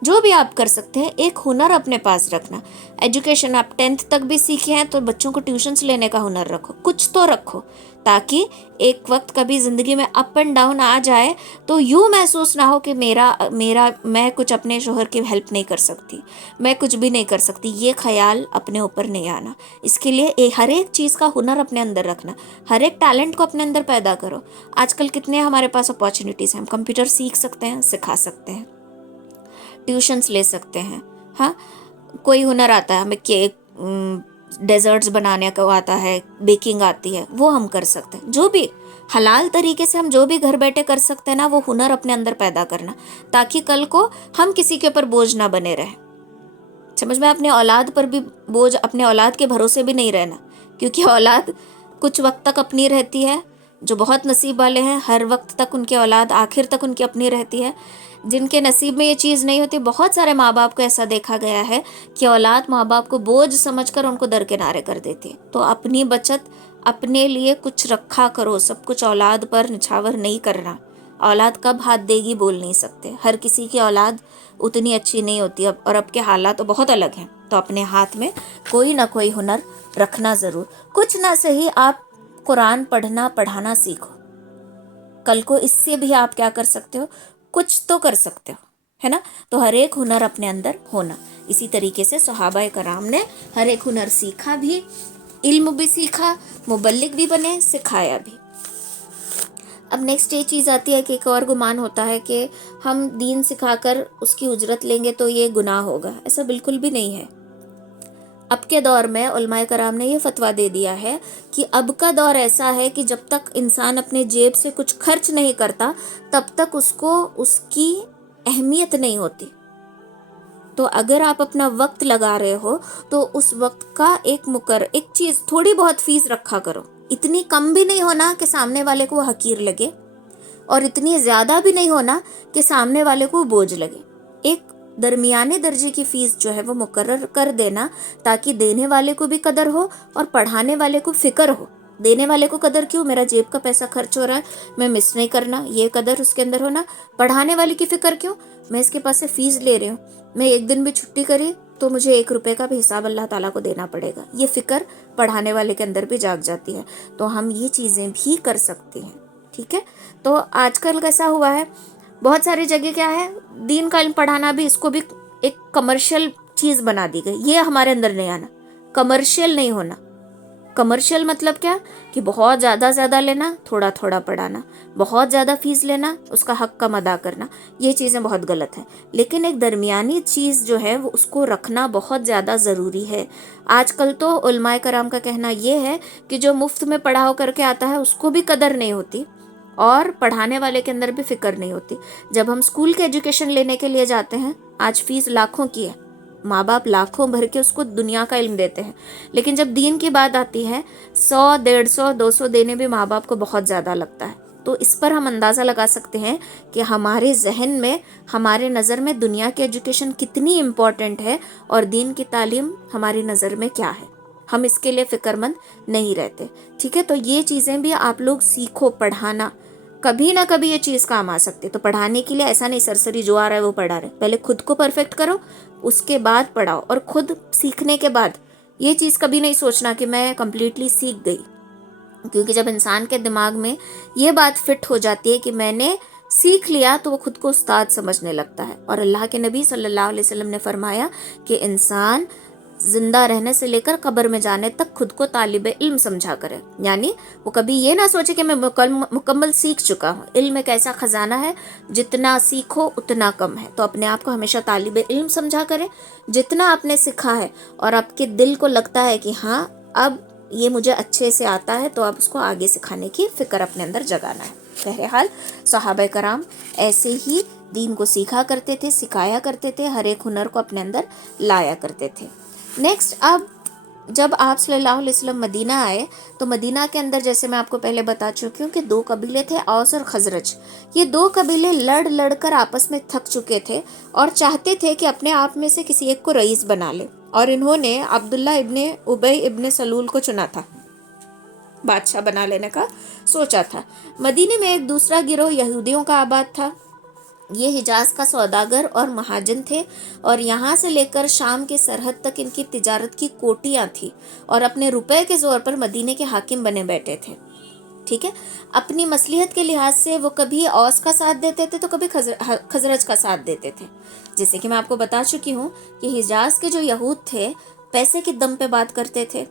جو بھی آپ کر سکتے ہیں، ایک ہنر اپنے پاس رکھنا. ایجوکیشن آپ 10th تک بھی سیکھے ہیں تو بچوں کو ٹیوشنز لینے کا ہنر رکھو، کچھ تو رکھو، تاکہ ایک وقت کبھی زندگی میں اپ اینڈ ڈاؤن آ جائے تو یوں محسوس نہ ہو کہ میں کچھ اپنے شوہر کی ہیلپ نہیں کر سکتی، میں کچھ بھی نہیں کر سکتی. یہ خیال اپنے اوپر نہیں آنا. اس کے لیے ہر ایک چیز کا ہنر اپنے اندر رکھنا، ہر ایک ٹیلنٹ کو اپنے اندر پیدا کرو. آج کل کتنے ہمارے پاس اپارچونیٹیز ہیں. ہم کمپیوٹر سیکھ سکتے ہیں، سکھا سکتے ہیں، ٹیوشنز لے سکتے ہیں. ہاں، کوئی ہنر آتا ہے ہمیں، کیک، ڈیزرٹس بنانے کو آتا ہے، بیکنگ آتی ہے، وہ ہم کر سکتے ہیں. جو بھی حلال طریقے سے ہم جو بھی گھر بیٹھے کر سکتے ہیں نا، وہ ہنر اپنے اندر پیدا کرنا، تاکہ کل کو ہم کسی کے اوپر بوجھ نہ بنے رہے. سمجھ میں؟ اپنے اولاد پر بھی بوجھ، اپنے اولاد کے بھروسے بھی نہیں رہنا، کیونکہ اولاد کچھ وقت تک اپنی رہتی ہے، جو بہت نصیب والے ہیں ہر وقت تک ان کی اولاد آخر تک ان کی اپنی رہتی ہے. جن کے نصیب میں یہ چیز نہیں ہوتی، بہت سارے ماں باپ کو ایسا دیکھا گیا ہے کہ اولاد ماں باپ کو بوجھ سمجھ کر ان کو درکنارے کر دیتی ہے. تو اپنی بچت، اپنے لیے کچھ رکھا کرو، سب کچھ اولاد پر نچھاور نہیں کرنا. اولاد کب ہاتھ دے گی بول نہیں سکتے، ہر کسی کی اولاد اتنی اچھی نہیں ہوتی اور اب کے حالات تو بہت الگ ہیں. تو اپنے ہاتھ میں کوئی نہ کوئی ہنر رکھنا ضرور. کچھ نہ صحیح آپ قرآن پڑھنا پڑھانا سیکھو. کل کو اس سے بھی آپ کیا کر سکتے ہو، کچھ تو کر سکتے ہو، ہے نا. تو ہر ایک ہنر اپنے اندر ہونا. اسی طریقے سے صحابہ کرام نے ہر ایک ہنر سیکھا بھی، علم بھی سیکھا، مبلغ بھی بنے، سکھایا بھی. اب نیکسٹ یہ چیز آتی ہے کہ ایک اور گمان ہوتا ہے کہ ہم دین سکھا کر اس کی اجرت لیں گے تو یہ گناہ ہوگا. ایسا بالکل بھی نہیں ہے. اب کے دور میں علماء کرام نے یہ فتویٰ دے دیا ہے کہ اب کا دور ایسا ہے کہ جب تک انسان اپنے جیب سے کچھ خرچ نہیں کرتا تب تک اس کو اس کی اہمیت نہیں ہوتی. تو اگر آپ اپنا وقت لگا رہے ہو تو اس وقت کا ایک چیز تھوڑی بہت فیس رکھا کرو. اتنی کم بھی نہیں ہونا کہ سامنے والے کو وہ حقیر لگے، اور اتنی زیادہ بھی نہیں ہونا کہ سامنے والے کو بوجھ لگے. ایک درمیانے درجے کی فیس جو ہے وہ مقرر کر دینا تاکہ دینے والے کو بھی قدر ہو اور پڑھانے والے کو فکر ہو. دینے والے کو قدر کیوں، میرا جیب کا پیسہ خرچ ہو رہا ہے، میں مس نہیں کرنا، یہ قدر اس کے اندر ہونا. پڑھانے والے کی فکر کیوں، میں اس کے پاس سے فیس لے رہی ہوں، میں ایک دن بھی چھٹی کری تو مجھے 1 روپے کا بھی حساب اللہ تعالیٰ کو دینا پڑے گا. یہ فکر پڑھانے والے کے اندر بھی جاگ جاتی ہے. تو ہم یہ چیزیں بھی کر سکتے ہیں. ٹھیک ہے. تو آج کل کیسا ہوا ہے، بہت ساری جگہ کیا ہے، دین کا علم پڑھانا بھی اس کو بھی ایک کمرشل چیز بنا دی گئی. یہ ہمارے اندر نہیں آنا، کمرشل نہیں ہونا. کمرشل مطلب کیا کہ بہت زیادہ لینا، تھوڑا تھوڑا پڑھانا، بہت زیادہ فیس لینا، اس کا حق کم ادا کرنا. یہ چیزیں بہت غلط ہیں. لیکن ایک درمیانی چیز جو ہے وہ اس کو رکھنا بہت زیادہ ضروری ہے. آج کل تو علماء کرام کا کہنا یہ ہے کہ جو مفت میں پڑھا ہو کر کے آتا ہے اس کو بھی قدر نہیں ہوتی اور پڑھانے والے کے اندر بھی فکر نہیں ہوتی. جب ہم اسکول کے ایجوکیشن لینے کے لیے جاتے ہیں، آج فیس لاکھوں کی ہے، ماں باپ لاکھوں بھر کے اس کو دنیا کا علم دیتے ہیں. لیکن جب دین کی بات آتی ہے 100 150 200 دینے بھی ماں باپ کو بہت زیادہ لگتا ہے. تو اس پر ہم اندازہ لگا سکتے ہیں کہ ہمارے ذہن میں، ہمارے نظر میں دنیا کی ایجوکیشن کتنی امپورٹنٹ ہے اور دین کی تعلیم ہماری نظر میں کیا ہے. ہم اس کے لیے فکر مند نہیں رہتے. ٹھیک ہے. تو یہ چیزیں بھی آپ لوگ سیکھو. پڑھانا کبھی نہ کبھی یہ چیز کام آ سکتی ہے. تو پڑھانے کے لیے ایسا نہیں سرسری جو آ رہا ہے وہ پڑھا رہے، پہلے خود کو پرفیکٹ کرو، اس کے بعد پڑھاؤ. اور خود سیکھنے کے بعد یہ چیز کبھی نہیں سوچنا کہ میں کمپلیٹلی سیکھ گئی، کیونکہ جب انسان کے دماغ میں یہ بات فٹ ہو جاتی ہے کہ میں نے سیکھ لیا تو وہ خود کو استاد سمجھنے لگتا ہے. اور اللہ کے نبی صلی اللہ علیہ وسلم نے فرمایا کہ انسان زندہ رہنے سے لے کر قبر میں جانے تک خود کو طالب علم سمجھا کرے. یعنی وہ کبھی یہ نہ سوچے کہ میں مکمل سیکھ چکا ہوں. علم ایک ایسا خزانہ ہے، جتنا سیکھو اتنا کم ہے. تو اپنے آپ کو ہمیشہ طالب علم سمجھا کرے. جتنا آپ نے سیکھا ہے اور آپ کے دل کو لگتا ہے کہ ہاں اب یہ مجھے اچھے سے آتا ہے، تو آپ اس کو آگے سکھانے کی فکر اپنے اندر جگانا ہے. بہرحال صحابہ کرام ایسے ہی دین کو سیکھا کرتے تھے، سکھایا کرتے تھے، ہر ایک ہنر کو اپنے اندر لایا کرتے تھے. نیکسٹ، اب جب آپ صلی اللہ علیہ وسلم مدینہ آئے تو مدینہ کے اندر جیسے میں آپ کو پہلے بتا چکی ہوں کہ 2 قبیلے تھے، اوس اور خزرج. یہ 2 قبیلے لڑ کر آپس میں تھک چکے تھے اور چاہتے تھے کہ اپنے آپ میں سے کسی ایک کو رئیس بنا لے. اور انہوں نے عبداللہ ابن ابی ابن سلول کو چنا تھا، بادشاہ بنا لینے کا سوچا تھا. مدینے میں ایک دوسرا گروہ یہودیوں کا آباد تھا. یہ حجاز کا سوداگر اور مہاجن تھے اور یہاں سے لے کر شام کے سرحد تک ان کی تجارت کی کوٹیاں تھیں اور اپنے روپے کے زور پر مدینے کے حاکم بنے بیٹھے تھے. ٹھیک ہے. اپنی مصلحت کے لحاظ سے وہ کبھی اوس کا ساتھ دیتے تھے تو کبھی خزرج کا ساتھ دیتے تھے. جیسے کہ میں آپ کو بتا چکی ہوں کہ حجاز کے جو یہود تھے پیسے کے دم پہ بات کرتے تھے،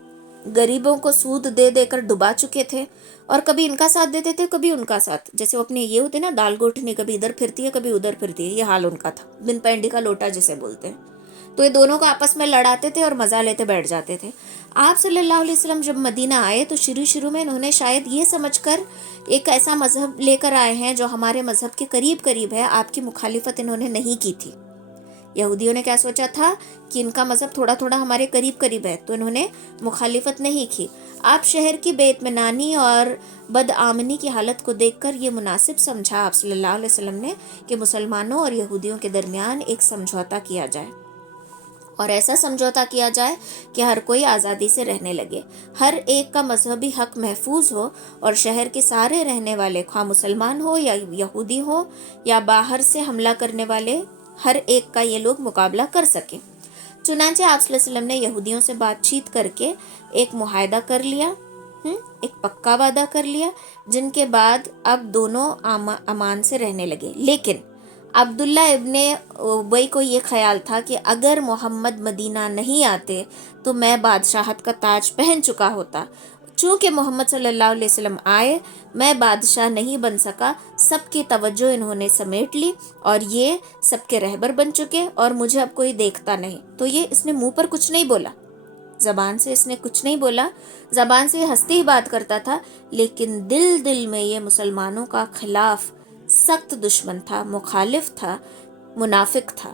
غریبوں کو سود دے دے کر ڈبا چکے تھے اور کبھی ان کا ساتھ دیتے تھے کبھی ان کا ساتھ. جیسے وہ اپنے یہ ہوتے نا دال گوٹھنی، کبھی ادھر پھرتی ہے کبھی ادھر پھرتی ہے، یہ حال ان کا تھا. بن پینڈی کا لوٹا جسے بولتے ہیں. تو یہ دونوں کو آپس میں لڑاتے تھے اور مزہ لیتے بیٹھ جاتے تھے. آپ صلی اللہ علیہ وسلم جب مدینہ آئے تو شروع میں انہوں نے شاید یہ سمجھ کر ایک ایسا مذہب لے کر آئے ہیں جو ہمارے مذہب کے قریب ہے، آپ کی مخالفت انہوں نے نہیں کی تھی یہودیوں نے کیا سوچا تھا کہ ان کا مذہب تھوڑا تھوڑا ہمارے قریب قریب ہے، تو انہوں نے مخالفت نہیں کی۔ آپ شہر کی بے اطمینانی اور بدآمنی کی حالت کو دیکھ کر یہ مناسب سمجھا آپ صلی اللہ علیہ وسلم نے کہ مسلمانوں اور یہودیوں کے درمیان ایک سمجھوتا کیا جائے، اور ایسا سمجھوتا کیا جائے کہ ہر کوئی آزادی سے رہنے لگے، ہر ایک کا مذہبی حق محفوظ ہو، اور شہر کے سارے رہنے والے خواہ مسلمان ہو یا یہودی ہو یا باہر سے حملہ کرنے والے، ہر ایک کا یہ لوگ مقابلہ کر سکیں۔ چنانچہ آپ صلی اللہ علیہ وسلم نے یہودیوں سے بات چیت کر کے ایک معاہدہ کر لیا، ایک پکا وعدہ کر لیا، جن کے بعد اب دونوں امان سے رہنے لگے۔ لیکن عبداللہ ابن ابی کو یہ خیال تھا کہ اگر محمد مدینہ نہیں آتے تو میں بادشاہت کا تاج پہن چکا ہوتا۔ چونکہ محمد صلی اللہ علیہ وسلم آئے، میں بادشاہ نہیں بن سکا، سب کی توجہ انہوں نے سمیٹ لی اور یہ سب کے رہبر بن چکے اور مجھے اب کوئی دیکھتا نہیں۔ تو یہ اس نے منہ پر کچھ نہیں بولا، زبان سے اس نے کچھ نہیں بولا، زبان سے ہنستے ہی بات کرتا تھا، لیکن دل میں یہ مسلمانوں کا خلاف سخت دشمن تھا، مخالف تھا، منافق تھا۔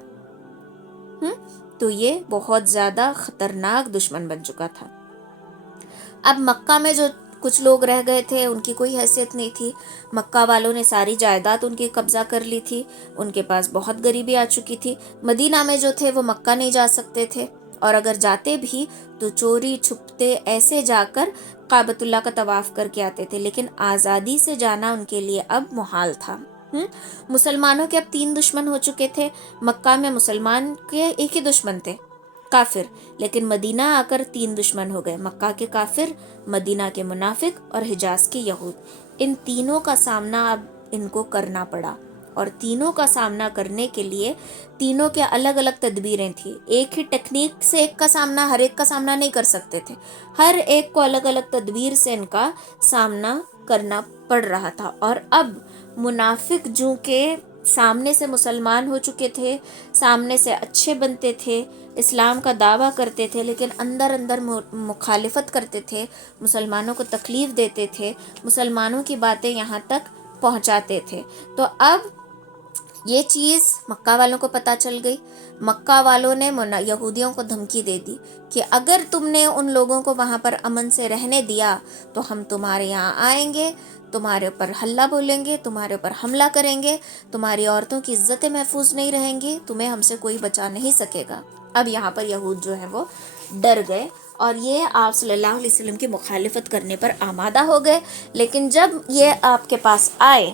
تو یہ بہت زیادہ خطرناک دشمن بن چکا تھا۔ اب مکہ میں جو کچھ لوگ رہ گئے تھے ان کی کوئی حیثیت نہیں تھی، مکہ والوں نے ساری جائیداد ان کی قبضہ کر لی تھی، ان کے پاس بہت غریبی آ چکی تھی۔ مدینہ میں جو تھے وہ مکہ نہیں جا سکتے تھے، اور اگر جاتے بھی تو چوری چھپتے ایسے جا کر کعبۃ اللہ کا طواف کر کے آتے تھے، لیکن آزادی سے جانا ان کے لیے اب محال تھا۔ مسلمانوں کے اب 3 دشمن ہو چکے تھے۔ مکہ میں مسلمان کے ایک ہی دشمن تھے، کافر، لیکن مدینہ آ کر 3 دشمن ہو گئے، مکہ کے کافر، مدینہ کے منافق اور حجاز کے یہود۔ ان تینوں کا سامنا اب ان کو کرنا پڑا، اور تینوں کا سامنا کرنے کے لیے تینوں کے الگ الگ تدبیریں تھیں۔ ایک ہی ٹیکنیک سے ایک کا سامنا، ہر ایک کا سامنا نہیں کر سکتے تھے، ہر ایک کو الگ الگ تدبیر سے ان کا سامنا کرنا پڑ رہا تھا۔ اور اب منافق جو کہ سامنے سے مسلمان ہو چکے تھے، سامنے سے اچھے بنتے تھے، اسلام کا دعویٰ کرتے تھے، لیکن اندر اندر مخالفت کرتے تھے، مسلمانوں کو تکلیف دیتے تھے، مسلمانوں کی باتیں یہاں تک پہنچاتے تھے۔ تو اب یہ چیز مکہ والوں کو پتہ چل گئی۔ مکہ والوں نے یہودیوں کو دھمکی دے دی کہ اگر تم نے ان لوگوں کو وہاں پر امن سے رہنے دیا تو ہم تمہارے یہاں آئیں گے، تمہارے اوپر ہلہ بولیں گے، تمہارے اوپر حملہ کریں گے، تمہاری عورتوں کی عزتیں محفوظ نہیں رہیں گی، تمہیں ہم سے کوئی بچا نہیں سکے گا۔ اب یہاں پر یہود جو ہیں وہ ڈر گئے اور یہ آپ صلی اللہ علیہ وسلم کی مخالفت کرنے پر آمادہ ہو گئے۔ لیکن جب یہ آپ کے پاس آئے،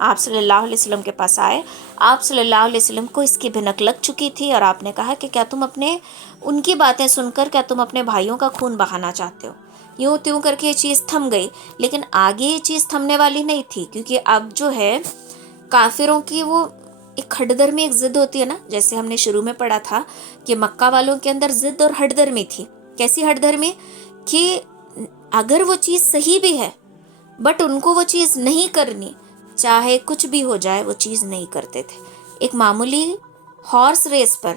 آپ صلی اللہ علیہ وسلم کے پاس آئے، آپ صلی اللہ علیہ وسلم کو اس کی بھنک لگ چکی تھی، اور آپ نے کہا کہ کیا تم ان کی باتیں سن کر کیا تم اپنے بھائیوں کا خون بہانا چاہتے ہو؟ یوں تیوں کر کے یہ چیز تھم گئی، لیکن آگے یہ چیز تھمنے والی نہیں تھی، کیونکہ اب جو ہے کافروں کی وہ ایک ہٹ درمی ایک ضد ہوتی ہے نا، جیسے ہم نے شروع میں پڑھا تھا کہ مکہ والوں کے اندر ضد اور ہٹ درمی تھی۔ کیسی ہٹ درمی؟ کہ اگر وہ چیز صحیح بھی ہے بٹ ان کو وہ چیز نہیں کرنی، چاہے کچھ بھی ہو جائے وہ چیز نہیں کرتے تھے۔ ایک معمولی ہارس ریس پر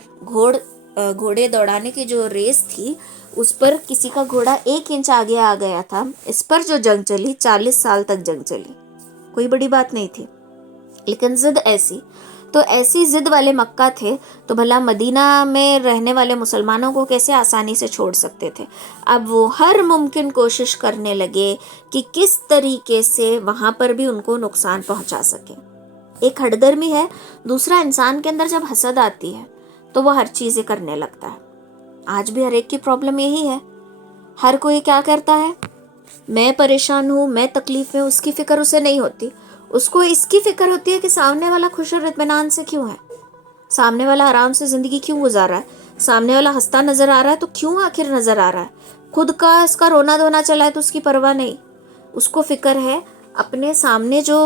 گھوڑے دوڑانے کی جو ریس تھی، اس پر کسی کا گھوڑا 1 انچ آگے آ گیا تھا، اس پر جو جنگ چلی 40 سال تک جنگ چلی، کوئی بڑی بات نہیں تھی، لیکن ضد ایسی تو ایسی ضد والے مکہ تھے، تو بھلا مدینہ میں رہنے والے مسلمانوں کو کیسے آسانی سے چھوڑ سکتے تھے؟ اب وہ ہر ممکن کوشش کرنے لگے کہ کس طریقے سے وہاں پر بھی ان کو نقصان پہنچا سکے۔ ایک ہٹ درمی ہے، دوسرا انسان کے اندر جب حسد آتی ہے تو وہ ہر چیزیں کرنے لگتا ہے۔ آج بھی ہر ایک کی پرابلم یہی ہے، ہر کوئی کیا کرتا ہے، میں پریشان ہوں، میں تکلیف میں، اس کی فکر اسے نہیں ہوتی، اس کو اس کی فکر ہوتی ہے کہ سامنے والا خوش اور اطمینان سے کیوں ہے، سامنے والا آرام سے زندگی کیوں گزار رہا ہے، سامنے والا ہنستا نظر آ رہا ہے تو کیوں آخر نظر آ رہا ہے، خود کا اس کا رونا دھونا چلا ہے تو اس کی پرواہ نہیں، اس کو فکر ہے اپنے سامنے جو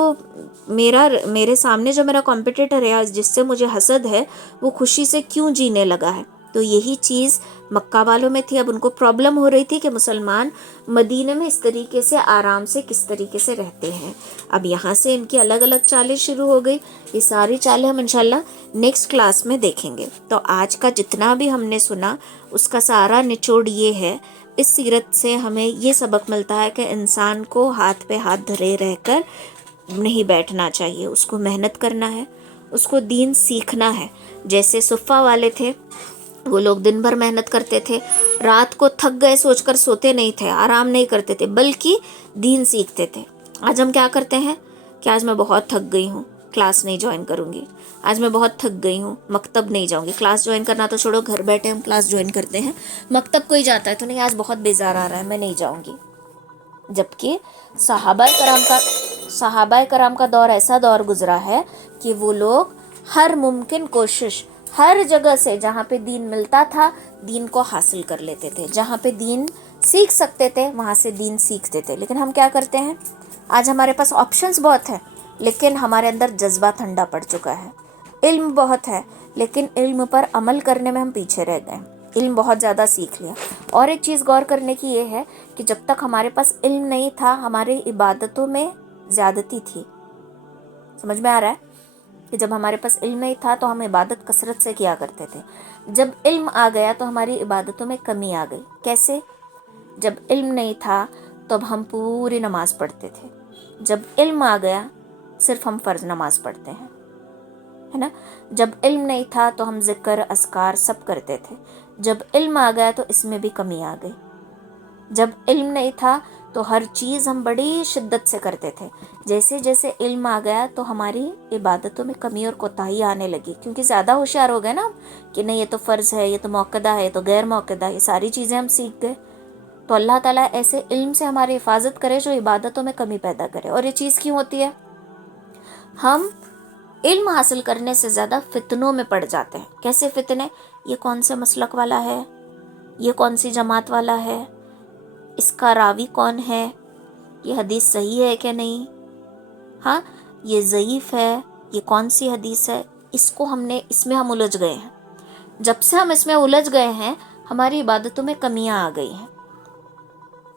میرے سامنے جو میرا کمپٹیٹر ہے جس سے مجھے حسد ہے، وہ خوشی سے کیوں جینے لگا ہے۔ تو یہی چیز مکہ والوں میں تھی۔ اب ان کو پرابلم ہو رہی تھی کہ مسلمان مدینے میں اس طریقے سے آرام سے کس طریقے سے رہتے ہیں۔ اب یہاں سے ان کی الگ الگ چالیں شروع ہو گئی، یہ ساری چالیں ہم انشاءاللہ نیکسٹ کلاس میں دیکھیں گے۔ تو آج کا جتنا بھی ہم نے سنا اس کا سارا نچوڑ یہ ہے، اس سیرت سے ہمیں یہ سبق ملتا ہے کہ انسان کو ہاتھ پہ ہاتھ دھرے رہ کر نہیں بیٹھنا چاہیے، اس کو محنت کرنا ہے، اس کو دین سیکھنا ہے. جیسے صفہ والے تھے، وہ لوگ دن بھر محنت کرتے تھے، رات کو تھک گئے سوچ کر سوتے نہیں تھے، آرام نہیں کرتے تھے، بلکہ دین سیکھتے تھے. آج ہم کیا کرتے ہیں کہ آج میں بہت تھک گئی ہوں، کلاس نہیں جوائن کروں گی. آج میں بہت تھک گئی ہوں، مکتب نہیں جاؤں گی. کلاس جوائن کرنا تو چھوڑو، گھر بیٹھے ہم کلاس جوائن کرتے ہیں. مکتب کوئی جاتا ہے تو نہیں، آج بہت بیزار آ رہا ہے، میں نہیں جاؤں گی. جبکہ صحابہ کرام کا دور ایسا دور گزرا ہے کہ وہ لوگ ہر ممکن کوشش، ہر جگہ سے جہاں پہ دین ملتا تھا دین کو حاصل کر لیتے تھے، جہاں پہ دین سیکھ سکتے تھے وہاں سے دین سیکھتے تھے. لیکن ہم کیا کرتے ہیں، آج ہمارے پاس آپشنز بہت ہیں لیکن ہمارے اندر جذبہ ٹھنڈا پڑ چکا ہے. علم بہت ہے لیکن علم پر عمل کرنے میں ہم پیچھے رہ گئے. علم بہت زیادہ سیکھ لیا. اور ایک چیز غور کرنے کی یہ ہے کہ جب تک ہمارے پاس علم نہیں تھا ہماری عبادتوں میں زیادتی تھی. سمجھ میں آ رہا ہے کہ جب ہمارے پاس علم نہیں تھا تو ہم عبادت کثرت سے کیا کرتے تھے. جب علم آ گیا تو ہماری عبادتوں میں کمی آ گئی. کیسے؟ جب علم نہیں تھا تو اب ہم پوری نماز پڑھتے تھے. جب علم آ گیا صرف ہم فرض نماز پڑھتے ہیں، ہے نا. جب علم نہیں تھا تو ہم ذکر اذکار سب کرتے تھے. جب علم آ گیا تو اس میں بھی کمی آ گئی. جب علم نہیں تھا تو ہر چیز ہم بڑی شدت سے کرتے تھے. جیسے جیسے علم آ گیا تو ہماری عبادتوں میں کمی اور کوتاہی آنے لگی، کیونکہ زیادہ ہوشیار ہو گئے نا کہ نہیں یہ تو فرض ہے، یہ تو موقدہ ہے، یہ تو غیر موقدہ ہے، یہ ساری چیزیں ہم سیکھ گئے. تو اللہ تعالیٰ ایسے علم سے ہماری حفاظت کرے جو عبادتوں میں کمی پیدا کرے. اور یہ چیز کیوں ہوتی ہے؟ ہم علم حاصل کرنے سے زیادہ فتنوں میں پڑ جاتے ہیں. کیسے فتنے؟ یہ کون سے مسلک والا ہے، یہ کون سی جماعت والا ہے، اس کا راوی کون ہے، یہ حدیث صحیح ہے کہ نہیں، ہاں یہ ضعیف ہے، یہ کون سی حدیث ہے. اس میں ہم الجھ گئے ہیں. جب سے ہم اس میں الجھ گئے ہیں ہماری عبادتوں میں کمیاں آ گئی ہیں.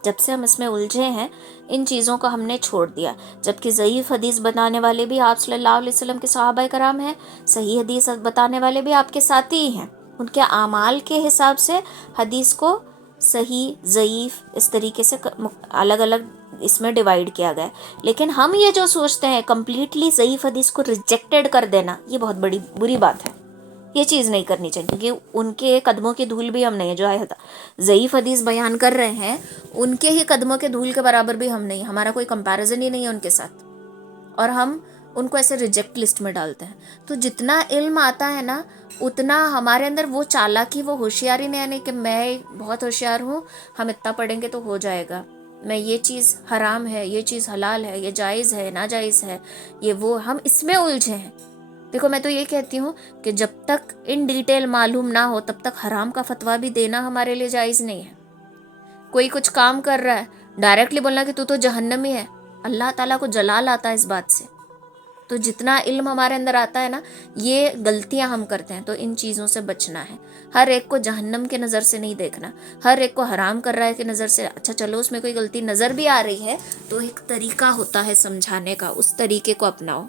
جب سے ہم اس میں الجھے ہیں ان چیزوں کو ہم نے چھوڑ دیا. جبکہ ضعیف حدیث بتانے والے بھی آپ صلی اللہ علیہ وسلم کے صحابہ کرام ہیں، صحیح حدیث بتانے والے بھی آپ کے ساتھی ہی ہیں. ان کے اعمال کے حساب سے حدیث کو صحیح ضعیف اس طریقے سے الگ الگ اس میں ڈیوائیڈ کیا گیا ہے. لیکن ہم یہ جو سوچتے ہیں کمپلیٹلی ضعیف حدیث کو ریجیکٹڈ کر دینا، یہ بہت بڑی بری بات ہے. یہ چیز نہیں کرنی چاہیے کیونکہ ان کے قدموں کی دھول بھی ہم نہیں، جو ہے ضعیف حدیث بیان کر رہے ہیں ان کے ہی قدموں کے دھول کے برابر بھی ہم نہیں. ہمارا کوئی کمپیریزن ہی نہیں ہے ان کے ساتھ، اور ہم ان کو ایسے ریجیکٹ لسٹ میں ڈالتے ہیں. تو جتنا علم آتا ہے نا اتنا ہمارے اندر وہ چالاکی، وہ ہوشیاری نہیں آنی کہ میں بہت ہوشیار ہوں، ہم اتنا پڑھیں گے تو ہو جائے گا، میں یہ چیز حرام ہے، یہ چیز حلال ہے، یہ جائز ہے، ناجائز ہے، یہ وہ. ہم اس میں الجھے ہیں. دیکھو میں تو یہ کہتی ہوں کہ جب تک ان ڈیٹیل معلوم نہ ہو تب تک حرام کا فتویٰ بھی دینا ہمارے لیے جائز نہیں ہے. کوئی کچھ کام کر رہا ہے ڈائریکٹلی بولنا کہ تو جہنمی ہے، اللہ تعالیٰ کو جلال آتا ہے اس بات سے. تو جتنا علم ہمارے اندر آتا ہے نا یہ غلطیاں ہم کرتے ہیں. تو ان چیزوں سے بچنا ہے. ہر ایک کو جہنم کے نظر سے نہیں دیکھنا، ہر ایک کو حرام کر رہا ہے کہ نظر سے. اچھا چلو اس میں کوئی غلطی نظر بھی آ رہی ہے تو ایک طریقہ ہوتا ہے سمجھانے کا، اس طریقے کو اپناؤ.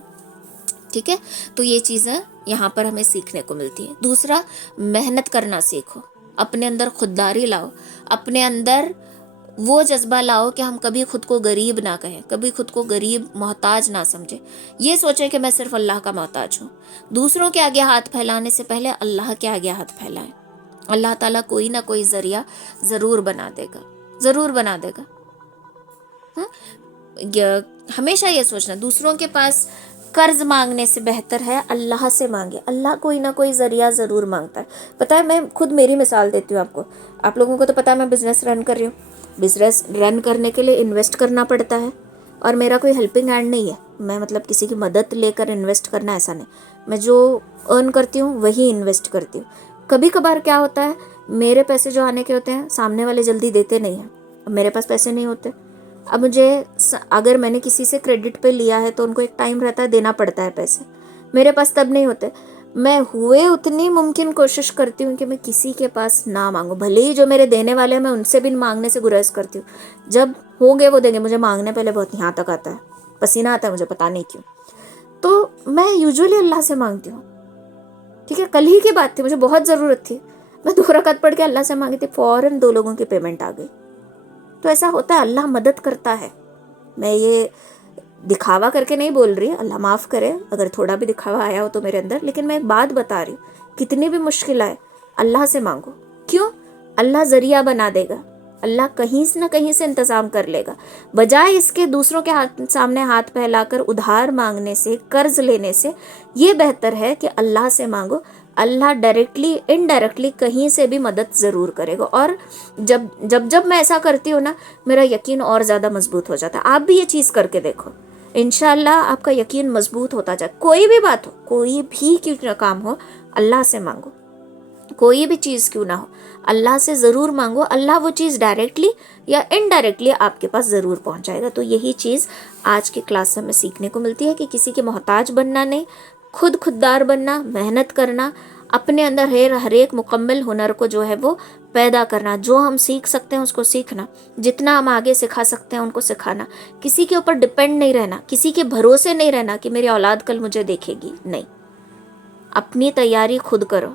ٹھیک ہے، تو یہ چیزیں یہاں پر ہمیں سیکھنے کو ملتی ہے. دوسرا، محنت کرنا سیکھو، اپنے اندر خودداری لاؤ، اپنے اندر وہ جذبہ لاؤ کہ ہم کبھی خود کو غریب نہ کہیں، کبھی خود کو غریب محتاج نہ سمجھیں. یہ سوچیں کہ میں صرف اللہ کا محتاج ہوں. دوسروں کے آگے ہاتھ پھیلانے سے پہلے اللہ کے آگے ہاتھ پھیلائیں. اللہ تعالیٰ کوئی نہ کوئی ذریعہ ضرور بنا دے گا، ضرور بنا دے گا. ہمیشہ یہ سوچنا دوسروں کے پاس قرض مانگنے سے بہتر ہے اللہ سے مانگے. اللہ کوئی نہ کوئی ذریعہ ضرور مانگتا ہے. پتہ ہے میں خود میری مثال دیتی ہوں آپ کو. آپ لوگوں کو تو پتہ ہے میں بزنس رن کر رہی ہوں. بزنس رن کرنے کے لیے انویسٹ کرنا پڑتا ہے، اور میرا کوئی ہیلپنگ ہینڈ نہیں ہے. میں مطلب کسی کی مدد لے کر انویسٹ کرنا ایسا نہیں. میں جو ارن کرتی ہوں وہی انویسٹ کرتی ہوں. کبھی کبھار کیا ہوتا ہے میرے پیسے جو آنے کے ہوتے ہیں سامنے والے جلدی دیتے نہیں ہیں. اب میرے پاس پیسے نہیں ہوتے. اب مجھے اگر میں نے کسی سے کریڈٹ پہ لیا ہے تو ان کو ایک ٹائم رہتا ہے دینا پڑتا ہے پیسے. میرے پاس تب نہیں ہوتے. میں ہوئے اتنی ممکن کوشش کرتی ہوں کہ میں کسی کے پاس نہ مانگوں، بھلے ہی جو میرے دینے والے ہیں میں ان سے بھی مانگنے سے گریز کرتی ہوں. جب ہوں گے وہ دیں گے. مجھے مانگنے پہلے بہت یہاں تک آتا ہے، پسینہ آتا ہے مجھے، پتہ نہیں کیوں. تو میں یوزولی اللہ سے مانگتی ہوں. ٹھیک ہے، کل ہی کی بات تھی، مجھے بہت ضرورت تھی، میں 2 رکعت پڑھ کے اللہ سے مانگی تھی، فوراً 2 لوگوں کی پیمنٹ آ گئی. تو ایسا ہوتا ہے، اللہ مدد کرتا ہے. میں یہ دکھاوا کر کے نہیں بول رہی، اللہ معاف کرے اگر تھوڑا بھی دکھاوا آیا ہو تو میرے اندر، لیکن میں ایک بات بتا رہی ہوں، کتنی بھی مشکل آئے اللہ سے مانگو. کیوں؟ اللہ ذریعہ بنا دے گا، اللہ کہیں نہ کہیں سے انتظام کر لے گا. بجائے اس کے دوسروں کے سامنے ہاتھ پھیلا کر ادھار مانگنے سے، قرض لینے سے، یہ بہتر ہے کہ اللہ سے مانگو. اللہ ڈائریکٹلی انڈائریکٹلی کہیں سے بھی مدد ضرور کرے گا. اور جب میں ایسا کرتی ہوں نا، میرا یقین اور زیادہ مضبوط ہو جاتا ہے. آپ بھی یہ چیز کر کے دیکھو، انشاءاللہ آپ کا یقین مضبوط ہوتا جائے. کوئی بھی بات ہو، کوئی بھی کیوں نہ کام ہو، اللہ سے مانگو. کوئی بھی چیز کیوں نہ ہو، اللہ سے ضرور مانگو. اللہ وہ چیز ڈائریکٹلی یا انڈائریکٹلی آپ کے پاس ضرور پہنچائے گا. تو یہی چیز آج کی کلاس سے ہمیں سیکھنے کو ملتی ہے کہ کسی کے محتاج بننا نہیں، خوددار بننا، محنت کرنا، اپنے اندر ہر ایک مکمل ہنر کو جو ہے وہ پیدا کرنا. جو ہم سیکھ سکتے ہیں اس کو سیکھنا، جتنا ہم آگے سکھا سکتے ہیں ان کو سکھانا. کسی کے اوپر ڈپینڈ نہیں رہنا، کسی کے بھروسے نہیں رہنا کہ میری اولاد کل مجھے دیکھے گی. نہیں، اپنی تیاری خود کرو.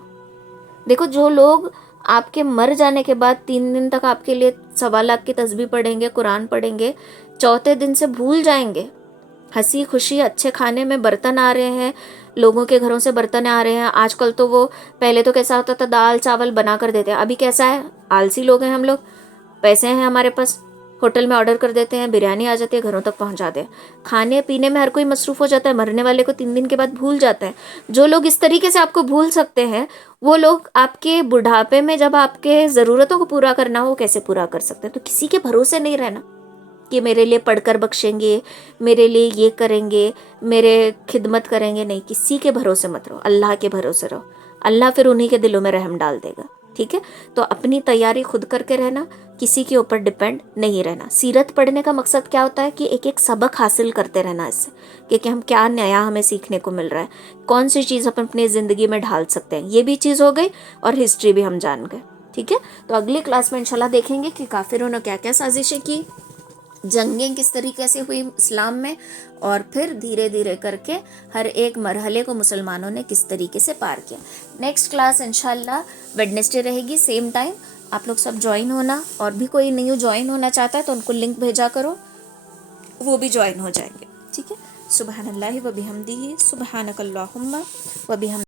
دیکھو، جو لوگ آپ کے مر جانے کے بعد 3 دن تک آپ کے لیے 1.25 کی تسبیح پڑھیں گے، قرآن پڑھیں گے، چوتھے دن سے بھول جائیں گے. ہنسی خوشی اچھے کھانے میں برتن آ رہے ہیں، لوگوں کے گھروں سے برتن آ رہے ہیں. آج کل تو وہ پہلے تو کیسا ہوتا تھا، دال چاول بنا کر دیتے ہیں. ابھی کیسا ہے، آلسی لوگ ہیں ہم لوگ، پیسے ہیں ہمارے پاس، ہوٹل میں آرڈر کر دیتے ہیں، بریانی آ جاتی ہے، گھروں تک پہنچاتے ہیں. کھانے پینے میں ہر کوئی مصروف ہو جاتا ہے، مرنے والے کو 3 دن کے بعد بھول جاتا ہے. جو لوگ اس طریقے سے آپ کو بھول سکتے ہیں، وہ لوگ آپ کے بڑھاپے میں جب آپ کے ضرورتوں کو پورا کرنا ہو کیسے پورا کر سکتے ہیں. تو کسی کے بھروسے نہیں رہنا کہ میرے لیے پڑھ کر بخشیں گے، میرے لیے یہ کریں گے، میرے خدمت کریں گے. نہیں، کسی کے بھروسے مت رہو، اللہ کے بھروسے رہو. اللہ پھر انہی کے دلوں میں رحم ڈال دے گا. ٹھیک ہے؟ تو اپنی تیاری خود کر کے رہنا، کسی کے اوپر ڈپینڈ نہیں رہنا. سیرت پڑھنے کا مقصد کیا ہوتا ہے کہ ایک سبق حاصل کرتے رہنا اس سے، کہ ہم کیا نیا ہمیں سیکھنے کو مل رہا ہے، کون سی چیز ہم اپنی زندگی میں ڈھال سکتے ہیں. یہ بھی چیز ہو گئی اور ہسٹری بھی ہم جان گئے. ٹھیک ہے؟ تو اگلی کلاس میں انشاءاللہ دیکھیں گے کہ کافروں نے کیا کیا سازشیں کی، جنگیں کس طریقے سے ہوئی اسلام میں، اور پھر دھیرے دھیرے کر کے ہر ایک مرحلے کو مسلمانوں نے کس طریقے سے پار کیا. نیکسٹ کلاس انشاءاللہ ویڈنسڈے رہے گی، سیم ٹائم. آپ لوگ سب جوائن ہونا، اور بھی کوئی نیو جوائن ہونا چاہتا ہے تو ان کو لنک بھیجا کرو، وہ بھی جوائن ہو جائیں گے. ٹھیک ہے؟ سبحان اللہ و بحمدہ، سبحانک اللہم و بحمدہ.